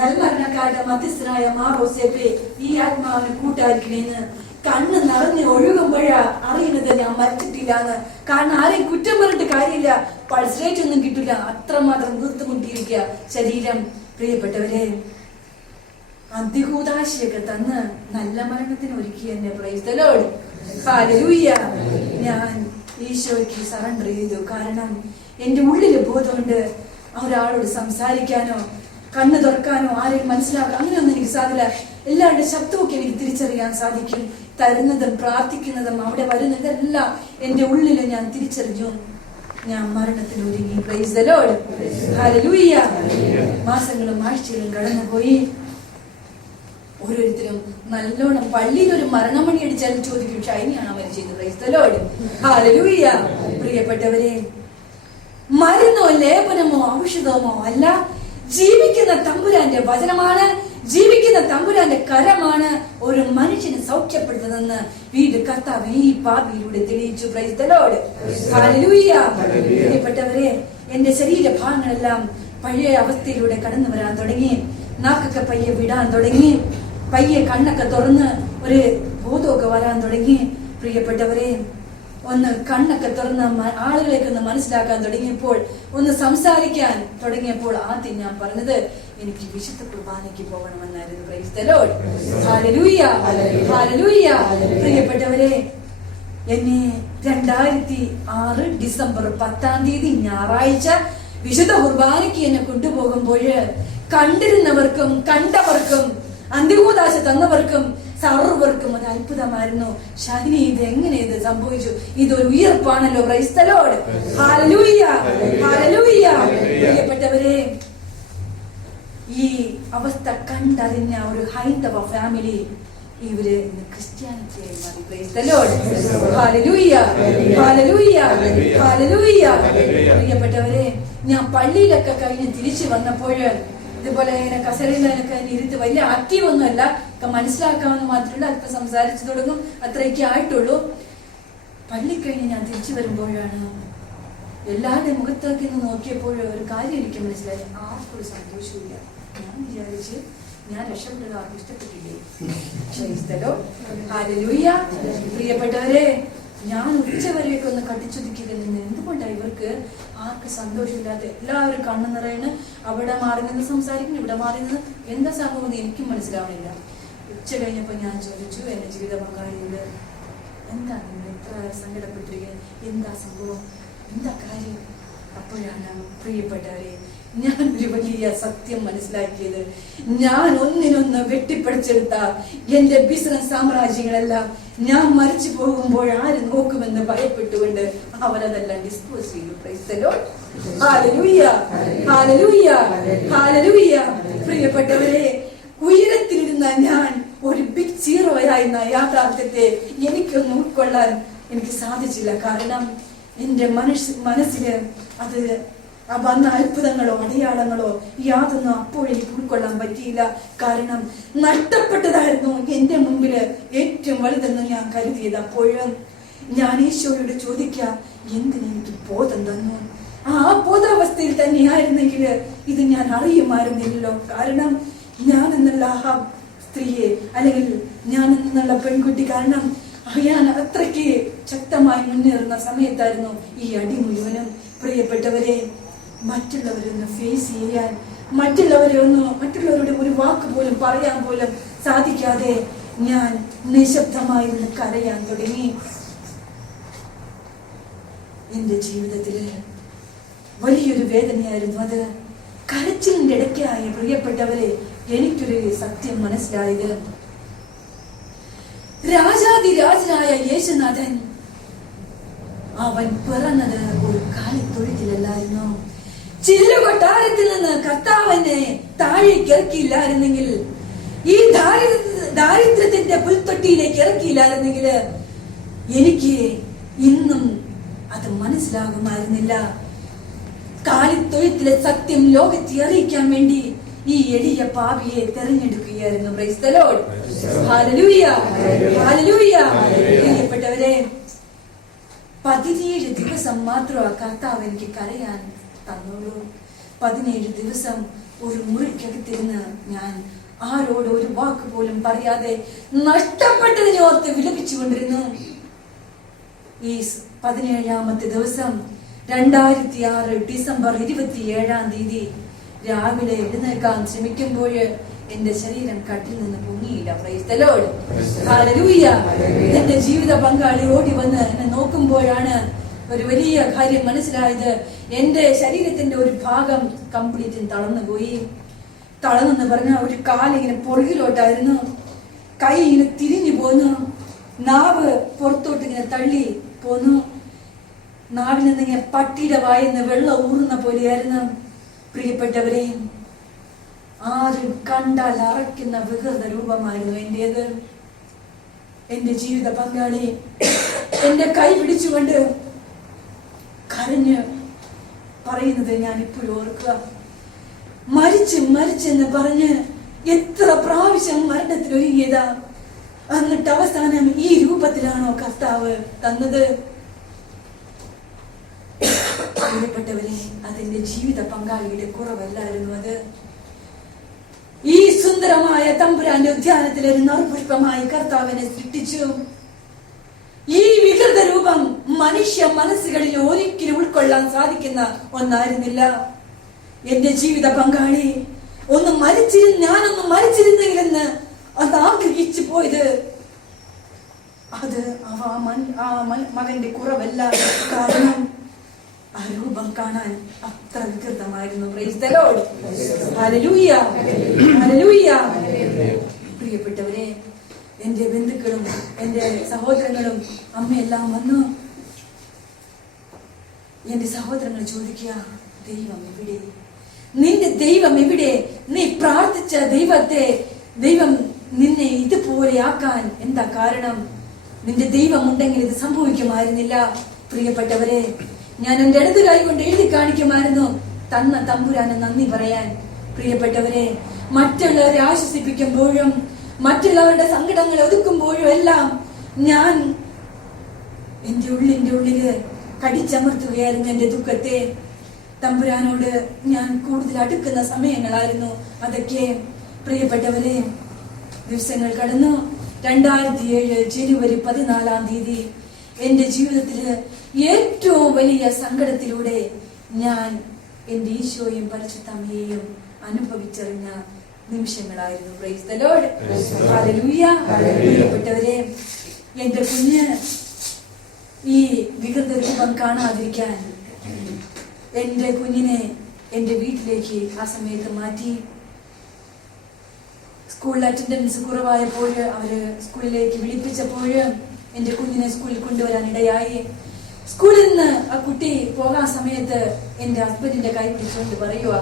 നൽമരണക്കാരുടെ മധ്യസ്ഥനായ മാറോസേപ്പെ, ഈ ആത്മാവിന് കൂട്ടായിരിക്കണേന്ന്. കണ്ണ് നിറഞ്ഞ് ഒഴുകുമ്പോഴാ അറിയുന്നത് ഞാൻ മരിച്ചിട്ടില്ലാന്ന്. കാരണം ആരെയും കുറ്റം പറഞ്ഞിട്ട് കാര്യമില്ല, പൾസ് റേറ്റ് ഒന്നും കിട്ടില്ല, അത്രമാത്രം വീർത്തുമുട്ടിയിരിക്കുക ശരീരം. പ്രിയപ്പെട്ടവരെ, അന്ത്യകൂദാശയൊക്കെ തന്ന് നല്ല മരണത്തിന് ഒരുക്കി എന്നെ. Price the Lord. ഹല്ലേലൂയ. ഞാൻ ഈശോയ്ക്ക് സറണ്ടർ ചെയ്തു. കാരണം എന്റെ ഉള്ളില് ബോധമുണ്ട്, ഒരാളോട് സംസാരിക്കാനോ കണ്ണ് തുറക്കാനോ ആരെയും മനസ്സിലാക്കാൻ അങ്ങനെയൊന്നും എനിക്ക് സാധില്ല. എല്ലാവരുടെ ശബ്ദമൊക്കെ എനിക്ക് തിരിച്ചറിയാൻ സാധിക്കും. തരുന്നതും പ്രാർത്ഥിക്കുന്നതും അവിടെ വരുന്നതെല്ലാം എന്റെ ഉള്ളിൽ ഞാൻ തിരിച്ചറിഞ്ഞു. ഞാൻ മരണത്തിന് ഒരുങ്ങി. Price the Lord. ഹല്ലേലൂയ. മാസങ്ങളും ആഴ്ചകളും കടന്നുപോയി. ഓരോരുത്തരും നല്ലോണം പള്ളിയിൽ ഒരു മരണമണി അടിച്ചാലും ചോദിക്കും, ഷൈനിയാണോ മരിച്ചത്? Price the Lord. ഹല്ലേലൂയ. പ്രിയപ്പെട്ടവരെ, മരുന്നോ ലേപനമോ ഔഷധമോ അല്ല, ജീവിക്കുന്ന തമ്പുരാന്റെ വചനമാണ്, ജീവിക്കുന്ന തമ്പുരാന്റെ കരമാണ് ഒരു മനുഷ്യനെ സൗഖ്യപ്പെടുത്തുന്നതെന്ന് വീട് കർത്താവ് ഈ പാപിയിലൂടെ തെളിയിച്ചു. Price the Lord. ഹല്ലേലൂയ. പ്രിയപ്പെട്ടവരെ, എന്റെ ശരീരഭാഗങ്ങളെല്ലാം പഴയ അവസ്ഥയിലൂടെ കടന്നു വരാൻ തുടങ്ങി. നാക്കൊക്കെ പയ്യെ വിടാൻ തുടങ്ങി. പയ്യെ കണ്ണൊക്കെ തുറന്ന് ഒരു ബോധമൊക്കെ വരാൻ തുടങ്ങി. പ്രിയപ്പെട്ടവരെ, ഒന്ന് കണ്ണൊക്കെ തുറന്ന് ആളുകളേക്ക് ഒന്ന് മനസ്സിലാക്കാൻ തുടങ്ങിയപ്പോൾ, ഒന്ന് സംസാരിക്കാൻ തുടങ്ങിയപ്പോൾ ആദ്യം ഞാൻ പറഞ്ഞത് എനിക്ക് വിശുദ്ധ കുർബാനയ്ക്ക് പോകണമെന്നായിരുന്നു. Praise the Lord. ഹല്ലേലൂയ, ഹല്ലേലൂയ. പ്രിയപ്പെട്ടവരെ, എന്നെ 2006 ഡിസംബർ 10 ഞായറാഴ്ച വിശുദ്ധ കുർബാനയ്ക്ക് എന്നെ കൊണ്ടുപോകുമ്പോൾ കണ്ടിരുന്നവർക്കും കണ്ടവർക്കും അന്ത്യകൂദാശ തന്നവർക്കും സർവർക്കും ഒരു അത്ഭുതമായിരുന്നു. ഷാഹിനി, ഇത് എങ്ങനെ ഇത് സംഭവിച്ചു? ഇതൊരു ഉയർപ്പാണല്ലോ. Praise the Lord. ഹല്ലേലൂയ, ഹല്ലേലൂയ. പ്രിയപ്പെട്ടവരെ, ഈ അവസ്ഥ കണ്ടറിഞ്ഞ ഒരു ഹൈന്ദവ ഫാമിലി ഇവര് ഇന്ന് ക്രിസ്ത്യാനിറ്റിയായി മാറി. Price the Lord. ഹല്ലേലൂയ, ഹല്ലേലൂയ, ഹല്ലേലൂയ. പ്രിയപ്പെട്ടവരെ, ഞാൻ പള്ളിയിലൊക്കെ കഴിഞ്ഞ് തിരിച്ചു വന്നപ്പോൾ ഇതുപോലെ ഇങ്ങനെ കസേരയിലൊക്കെ ഇരുത്ത് വലിയ ആക്റ്റീവ് ഒന്നുമല്ല, മനസ്സിലാക്കാമെന്ന് മാത്രമല്ല, അല്പം സംസാരിച്ചു തുടങ്ങും, അത്രയൊക്കെ ആയിട്ടുള്ളൂ. പള്ളി കഴിഞ്ഞ് ഞാൻ തിരിച്ചു വരുമ്പോഴാണ് എല്ലാവരുടെയും മുഖത്തേക്ക് നോക്കിയപ്പോൾ ഒരു കാര്യം എനിക്ക് മനസ്സിലായി. ആർക്കൊരു സന്തോഷമില്ല. ഞാൻ വിചാരിച്ച് ഞാൻ രക്ഷപ്പെട്ടത് ആർക്കും ഇഷ്ടപ്പെട്ടില്ലേ? ഹല്ലേലൂയ. പ്രിയപ്പെട്ടവരെ, ഞാൻ ഉച്ചവരെയൊക്കെ ഒന്ന് കട്ടിച്ചൊതുക്കിയത് എന്തുകൊണ്ടാണ് ഇവർക്ക് ആർക്ക് സന്തോഷമില്ലാത്ത? എല്ലാവരും കണ്ണു നിറയണ്, അവിടെ മാറി നിന്ന് സംസാരിക്കുന്നു, ഇവിടെ മാറി നിന്ന് എന്താ സംഭവം എനിക്കും മനസ്സിലാവണില്ല. ഉച്ച കഴിഞ്ഞപ്പോ ഞാൻ ചോദിച്ചു എന്റെ ജീവിത പങ്കാളിയോട്, എന്താ നിങ്ങൾ ഇത്ര സങ്കടപ്പെട്ടിരിക്കുന്നത്? എന്താ സംഭവം? എന്താ കാര്യം? അപ്പോഴാണ് പ്രിയപ്പെട്ടവരെ, ഞാൻ ഒരു വലിയ സത്യം മനസ്സിലാക്കിയത്. ഞാൻ ഒന്നിനൊന്ന് വെട്ടിപ്പടിച്ചെടുത്ത എന്റെ ബിസിനസ് സാമ്രാജ്യങ്ങളെല്ലാം ഞാൻ മരിച്ചു പോകുമ്പോൾ ആര് നോക്കുമെന്ന് ഭയപ്പെട്ടുകൊണ്ട് അവരതെല്ലാം ഡിസ്പോസ് ചെയ്തു. Price the Lord. ഹല്ലേലൂയ, ഹല്ലേലൂയ, ഹല്ലേലൂയ. പ്രിയപ്പെട്ടവരെ, ഉയരത്തിലിരുന്ന ഞാൻ ഒരു ബിഗ് സീറോയായിരുന്ന യാഥാർത്ഥ്യത്തെ എനിക്കൊന്നും ഉൾക്കൊള്ളാൻ എനിക്ക് സാധിച്ചില്ല. കാരണം എന്റെ മനസ്സില് അത് വന്ന അത്ഭുതങ്ങളോ അടയാളങ്ങളോ യാതൊന്നും അപ്പോഴേക്ക് ഉൾക്കൊള്ളാൻ പറ്റിയില്ല. കാരണം നഷ്ടപ്പെട്ടതായിരുന്നു എന്റെ മുമ്പില് ഏറ്റവും വലുതെന്ന് ഞാൻ കരുതിയത്. അപ്പോഴും ഞാൻ ഈശോയോട് ചോദിക്കാം, എന്തിനെനിക്ക് ബോധം തന്നു? ആ ബോധാവസ്ഥയിൽ തന്നെയായിരുന്നെങ്കിൽ ഇത് ഞാൻ അറിയുമായിരുന്നില്ലല്ലോ. കാരണം ഞാൻ എന്നുള്ള ആ സ്ത്രീയെ, അല്ലെങ്കിൽ ഞാൻ എന്നുള്ള പെൺകുട്ടി, കാരണം ഞാൻ അത്രയ്ക്ക് ശക്തമായി മുന്നേറുന്ന സമയത്തായിരുന്നു ഈ അടി മുഴുവനും. പ്രിയപ്പെട്ടവരെ, മറ്റുള്ളവരൊന്ന് ഫേസ് ചെയ്യാൻ, മറ്റുള്ളവരോട് ഒരു വാക്ക് പോലും പറയാൻ പോലും സാധിക്കാതെ ഞാൻ നിശബ്ദമായിരുന്നു കരയാൻ തുടങ്ങി. എന്റെ ജീവിതത്തില് വലിയൊരു വേദനയായിരുന്നു അത്. കരച്ചിലിന്റെ ഇടയ്ക്കായി പ്രിയപ്പെട്ടവരെ എനിക്കൊരു സത്യം മനസ്സിലായത്, രാജാതിരാജനായ യേശുനാഥൻ അവൻ പിറന്നത് ഒരു കാലിത്തൊഴുത്തിലല്ലായിരുന്നു. ചില്ലുകൊട്ടാരത്തിൽ നിന്ന് കർത്താവിനെ താഴേക്ക് ഇറക്കിയില്ലായിരുന്നെങ്കിൽ, ഈ ദാരിദ്ര്യത്തിന്റെ പുൽത്തൊട്ടിയിലേക്ക് ഇറക്കിയില്ലായിരുന്നെങ്കിൽ എനിക്ക് ഇന്നും അത് മനസ്സിലാകുമായിരുന്നില്ല. കാലിത്തൊഴുത്തിലെ സത്യം ലോകത്തെ അറിയിക്കാൻ വേണ്ടി ഈ എളിയ പാപിയെ തെരഞ്ഞെടുക്കുകയായിരുന്നു. Price the Lord. ഹല്ലേലൂയ, ഹല്ലേലൂയ. പ്രിയപ്പെട്ടവരെ, 17 ദിവസം മാത്രം കർത്താവ് എനിക്ക് കരയാൻ തന്നുള്ളൂ. 17 ദിവസം ഒരു മുറിക്കകത്തിരുന്ന് ഞാൻ ആരോട് ഒരു വാക്ക് പോലും പറയാതെ നഷ്ടപ്പെട്ടതിനെ ഓർത്ത് വിലപിച്ചുകൊണ്ടിരുന്നു. ഈ 17ാമത്തെ ദിവസം 2006 ഡിസംബർ 27 രാവിലെ എഴുന്നേൽക്കാൻ ശ്രമിക്കുമ്പോൾ എന്റെ ശരീരം കട്ടിൽ നിന്ന് പൊങ്ങിയില്ല. Praise the Lord. ഹല്ലേലൂയ. എന്റെ ജീവിത പങ്കാളി ഓടി വന്ന് എന്നെ നോക്കുമ്പോഴാണ് ഒരു വലിയ കാര്യം മനസ്സിലായത്. എന്റെ ശരീരത്തിന്റെ ഒരു ഭാഗം കംപ്ലീറ്റ് തളർന്നുപോയി. തളർന്നെന്ന് പറഞ്ഞാൽ ഒരു കാലിങ്ങനെ പുറകിലോട്ടായിരുന്നു, കൈ ഇങ്ങനെ തിരിഞ്ഞു പോന്നു, നാവ് പുറത്തോട്ട് ഇങ്ങനെ തള്ളി പോന്നു, നാവിൽ നിന്നിങ്ങനെ പട്ടിയുടെ വായിന്ന് വെള്ളം ഊറുന്ന പോലെയായിരുന്നു. പ്രിയപ്പെട്ടവരെ, ആരും കണ്ടാൽ അറയ്ക്കുന്ന വികൃത രൂപമായിരുന്നു എന്റേത്. എന്റെ ജീവിത പങ്കാളി എന്റെ കൈ പിടിച്ചുകൊണ്ട് കരഞ്ഞ് പറയുന്നത് ഞാൻ ഇപ്പോഴും ഓർക്കുക. മരിച്ചെന്ന് പറഞ്ഞ് എത്ര പ്രാവശ്യം മരണത്തിലൊരുങ്ങിയതാ, എന്നിട്ട് അവസാനം ഈ രൂപത്തിലാണോ കർത്താവ് തന്നത്? പ്രിയപ്പെട്ടവരെ, അതെന്റെ ജീവിത പങ്കാളിയുടെ കുറവല്ലായിരുന്നു അത്. ഈ സുന്ദരമായ തമ്പുരാന്റെ ഉദ്യാനത്തിൽ ഒരു നറുപുഷ്പമായി കർത്താവിനെ സൃഷ്ടിച്ചു. ഈ വികൃത രൂപം മനുഷ്യ മനസ്സുകളിൽ ഒരിക്കലും ഉൾക്കൊള്ളാൻ സാധിക്കുന്ന ഒന്നായിരുന്നില്ല. എന്റെ ജീവിത പങ്കാളി ഞാനൊന്ന് മരിച്ചിരുന്നെങ്കിലെന്ന് അത് ആഗ്രഹിച്ചു പോയത് അത് മകന്റെ കുറവല്ല. കാരണം ആ രൂപം കാണാൻ അത്ര വികൃതമായിരുന്നു. പ്രിയപ്പെട്ടവരെ, എന്റെ ബന്ധുക്കളും എന്റെ സഹോദരങ്ങളും അമ്മയെല്ലാം വന്നു. എന്റെ സഹോദരങ്ങൾ ചോദിക്കുക, ദൈവം എവിടെ? നിന്റെ ദൈവം എവിടെ? നീ പ്രാർത്ഥിച്ച ദൈവം നിന്നെ ഇതുപോലെ ആക്കാൻ എന്താ കാരണം? നിന്റെ ദൈവം ഉണ്ടെങ്കിൽ ഇത് സംഭവിക്കുമായിരുന്നില്ല. പ്രിയപ്പെട്ടവരെ, ഞാൻ എന്റെ ഇടത് കൈ കൊണ്ട് എഴുതി കാണിക്കുമായിരുന്നു തന്ന തമ്പുരാന് നന്ദി പറയാൻ. പ്രിയപ്പെട്ടവരെ, മറ്റുള്ളവരെ ആശ്വസിപ്പിക്കുമ്പോഴും മറ്റുള്ളവരുടെ സങ്കടങ്ങൾ ഒതുക്കുമ്പോഴും എല്ലാം ഞാൻ എന്റെ ഉള്ളില് കടിച്ചമർത്തുകയായിരുന്നു എന്റെ ദുഃഖത്തെ. തമ്പുരാനോട് ഞാൻ കൂടുതൽ അടുക്കുന്ന സമയങ്ങളായിരുന്നു അതൊക്കെ. പ്രിയപ്പെട്ടവരെ, ദിവസങ്ങൾ കടന്നു. 2007 ജനുവരി 14 എന്റെ ജീവിതത്തില് ഏറ്റവും വലിയ സങ്കടത്തിലൂടെ ഞാൻ എന്റെ ഈശോയും പരിശുദ്ധമ്മയെയും അനുഭവിച്ചറിഞ്ഞ നിമിഷങ്ങളായിരുന്നു. Praise the Lord. ഹല്ലേലൂയ. പ്രിയപ്പെട്ടവരെ, എന്റെ കുഞ്ഞ് ഈ വികൃത രൂപം കാണാതിരിക്കാൻ എന്റെ കുഞ്ഞിനെ എന്റെ വീട്ടിലേക്ക് ആ സമയത്ത് മാറ്റി. സ്കൂളിൽ അറ്റൻഡൻസ് കുറവായപ്പോൾ അവര് സ്കൂളിലേക്ക് വിളിപ്പിച്ചപ്പോൾ എന്റെ കുഞ്ഞിനെ സ്കൂളിൽ കൊണ്ടുവരാൻ ഇടയായി. സ്കൂളിൽ നിന്ന് ആ കുട്ടി പോകാൻ സമയത്ത് എന്റെ ഹസ്ബൻഡിന്റെ കൈ പിടിച്ചുകൊണ്ട് പറയുക,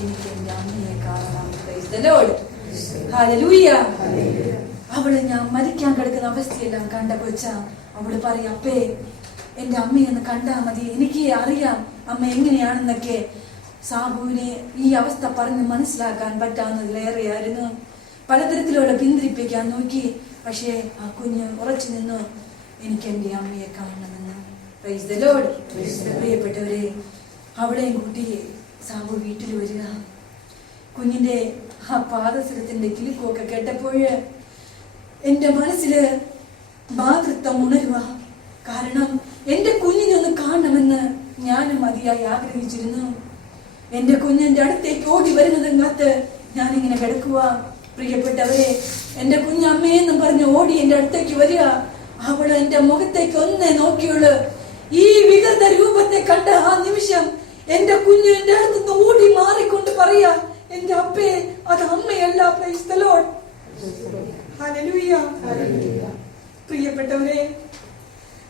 എനിക്ക് എന്റെ അമ്മയെ കാണണം. Price the Lord. ഹല്ലേലൂയ. അവള് ഞാൻ മരിക്കാൻ കിടക്കുന്ന അവസ്ഥയെല്ലാം കണ്ട കൊച്ച അവള് പറയും, അപ്പേ എന്റെ അമ്മയൊന്ന് കണ്ടാ മതി, എനിക്ക് അറിയാം അമ്മ എങ്ങനെയാണെന്നൊക്കെ. സാബുവിനെ ഈ അവസ്ഥ പറഞ്ഞ് മനസ്സിലാക്കാൻ പറ്റാവുന്നതിലേറെയായിരുന്നു. പലതരത്തിലുള്ള പിന്തിരിപ്പിക്കാൻ നോക്കി. പക്ഷേ ആ കുഞ്ഞ് ഉറച്ചു നിന്നു, എനിക്ക് എന്റെ അമ്മയെ കാണണമെന്ന്. Price the Lord. പ്രിയപ്പെട്ടവരെ, അവളെയും കൂട്ടി സാബു വീട്ടിൽ വരിക. കുഞ്ഞിന്റെ ആ പാദസരത്തിന്റെ കിലുക്കൊക്കെ കേട്ടപ്പോൾ എന്റെ മനസ്സില് മാതൃത്വം ഉണരുക. കാരണം എന്റെ കുഞ്ഞിനൊന്ന് കാണണമെന്ന് ഞാനും അതിയായി ആഗ്രഹിച്ചിരുന്നു. എന്റെ കുഞ്ഞിന്റെ അടുത്തേക്ക് ഓടി വരുന്നതും കാത്ത് ഞാനിങ്ങനെ കിടക്കുക. പ്രിയപ്പെട്ടവരെ, എന്റെ കുഞ്ഞമ്മയെന്നും പറഞ്ഞ് ഓടി എന്റെ അടുത്തേക്ക് വരിക. അവള് എന്റെ മുഖത്തേക്ക് ഒന്നേ നോക്കിയുള്ളു. ഈ വികൃത രൂപത്തെ കണ്ട ആ നിമിഷം എന്റെ കുഞ്ഞു എന്റെ അടുത്ത് ഓടി മാറിക്കൊണ്ട് പറയാ, എന്റെ അപ്പേ, അത് അമ്മയല്ല. Praise the Lord. ഹല്ലേലൂയ. പ്രിയപ്പെട്ടവരെ,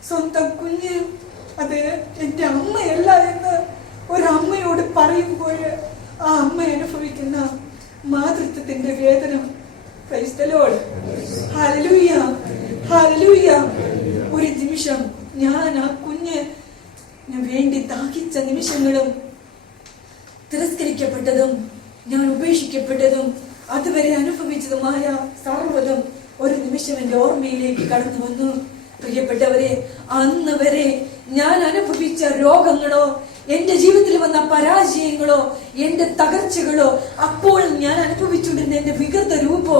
സ്വന്തം കുഞ്ഞ് അത് എന്റെ അമ്മയല്ല എന്ന് ഒരമ്മയോട് പറയുമ്പോൾ ആ അമ്മ അനുഭവിക്കുന്ന മാതൃത്വത്തിന്റെ വേദന. Price the Lord. ഹല്ലേലൂയ. ഹല്ലേലൂയ. ഒരു നിമിഷം ഞാൻ ആ കുഞ്ഞ് വേണ്ടി ദാഹിച്ച നിമിഷങ്ങളും തിരസ്കരിക്കപ്പെട്ടതും ഞാൻ ഉപേക്ഷിക്കപ്പെട്ടതും അതുവരെ അനുഭവിച്ചതുമായ സർവ്വതും ഒരു നിമിഷം എന്റെ ഓർമ്മയിലേക്ക് കടന്നു വന്നു. പ്രിയപ്പെട്ടവരെ, അന്ന് വരെ ഞാൻ അനുഭവിച്ച രോഗങ്ങളോ എന്റെ ജീവിതത്തിൽ വന്ന പരാജയങ്ങളോ എന്റെ തകർച്ചകളോ അപ്പോൾ ഞാൻ അനുഭവിച്ചുകൊണ്ടിരുന്ന എന്റെ വികൃത രൂപോ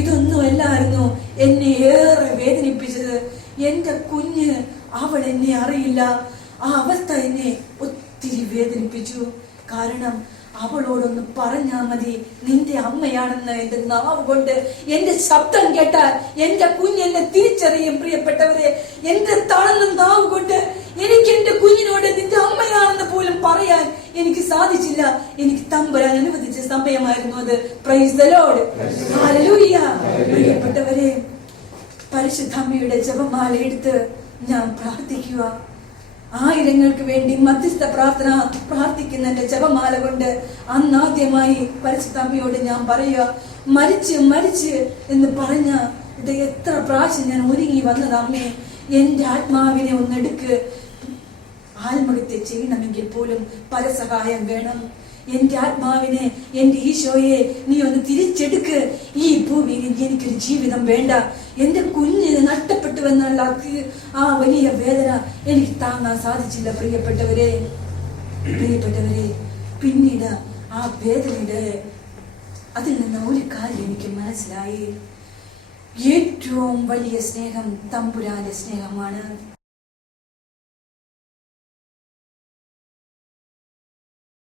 ഇതൊന്നും അല്ലായിരുന്നു എന്നെ ഏറെ വേദനിപ്പിച്ചത്. എന്റെ കുഞ്ഞ്, അവൾ എന്നെ അറിയില്ല. ആ അവസ്ഥ എന്നെ ഒത്തിരി വേദനിപ്പിച്ചു. കാരണം അവളോടൊന്ന് പറഞ്ഞാ മതി, നിന്റെ അമ്മയാണെന്ന് എന്റെ നാവ് കൊണ്ട് എന്റെ ശബ്ദം കേട്ടാൽ എന്റെ കുഞ്ഞ് എന്നെ തിരിച്ചറിയും. പ്രിയപ്പെട്ടവരെ, എന്റെ തളർന്ന നാവ് കൊണ്ട് എനിക്ക് എന്റെ കുഞ്ഞിനോട് നിന്റെ അമ്മയാണെന്ന് പോലും പറയാൻ എനിക്ക് സാധിച്ചില്ല. എനിക്ക് തമ്പുരാൻ അനുവദിച്ച സമയമായിരുന്നു അത്. Price the Lord. ഹല്ലേലൂയ. പ്രിയപ്പെട്ടവരെ, പരിശുദ്ധ അമ്മയുടെ ജപമാല എടുത്ത് ഞാൻ പ്രാർത്ഥിക്കുക. ആയിരങ്ങൾക്ക് വേണ്ടി മധ്യസ്ഥ പ്രാർത്ഥന പ്രാർത്ഥിക്കുന്ന എന്റെ ജപമാല കൊണ്ട് അന്നാദ്യമായി പരിശുദ്ധ അമ്മയോട് ഞാൻ പറയുക, മരിച്ച് എന്ന് പറഞ്ഞ ഇത് എത്ര പ്രാവശ്യം ഞാൻ ഒരുങ്ങി വന്നത്. അമ്മേ, എന്റെ ആത്മാവിനെ ഒന്നെടുക്ക്. ആത്മഹത്യ ചെയ്യണമെങ്കിൽ പോലും പരസഹായം വേണം. എന്റെ ആത്മാവിനെ, എന്റെ ഈശോയെ നീ ഒന്ന് തിരിച്ചെടുക്ക്. ഈ ഭൂമിയിൽ എനിക്കൊരു ജീവിതം വേണ്ട. എന്റെ കുഞ്ഞിന് നഷ്ടപ്പെട്ടുവെന്നുള്ള ആ വലിയ വേദന എനിക്ക് താങ്ങാൻ സാധിച്ചില്ല. പ്രിയപ്പെട്ടവരെ, പിന്നീട് ആ വേദനയുടെ അതിൽ നിന്ന് ഒരു കാര്യം എനിക്ക് മനസ്സിലായി. ഏറ്റവും വലിയ സ്നേഹം തമ്പുരാന്റെ സ്നേഹമാണ്.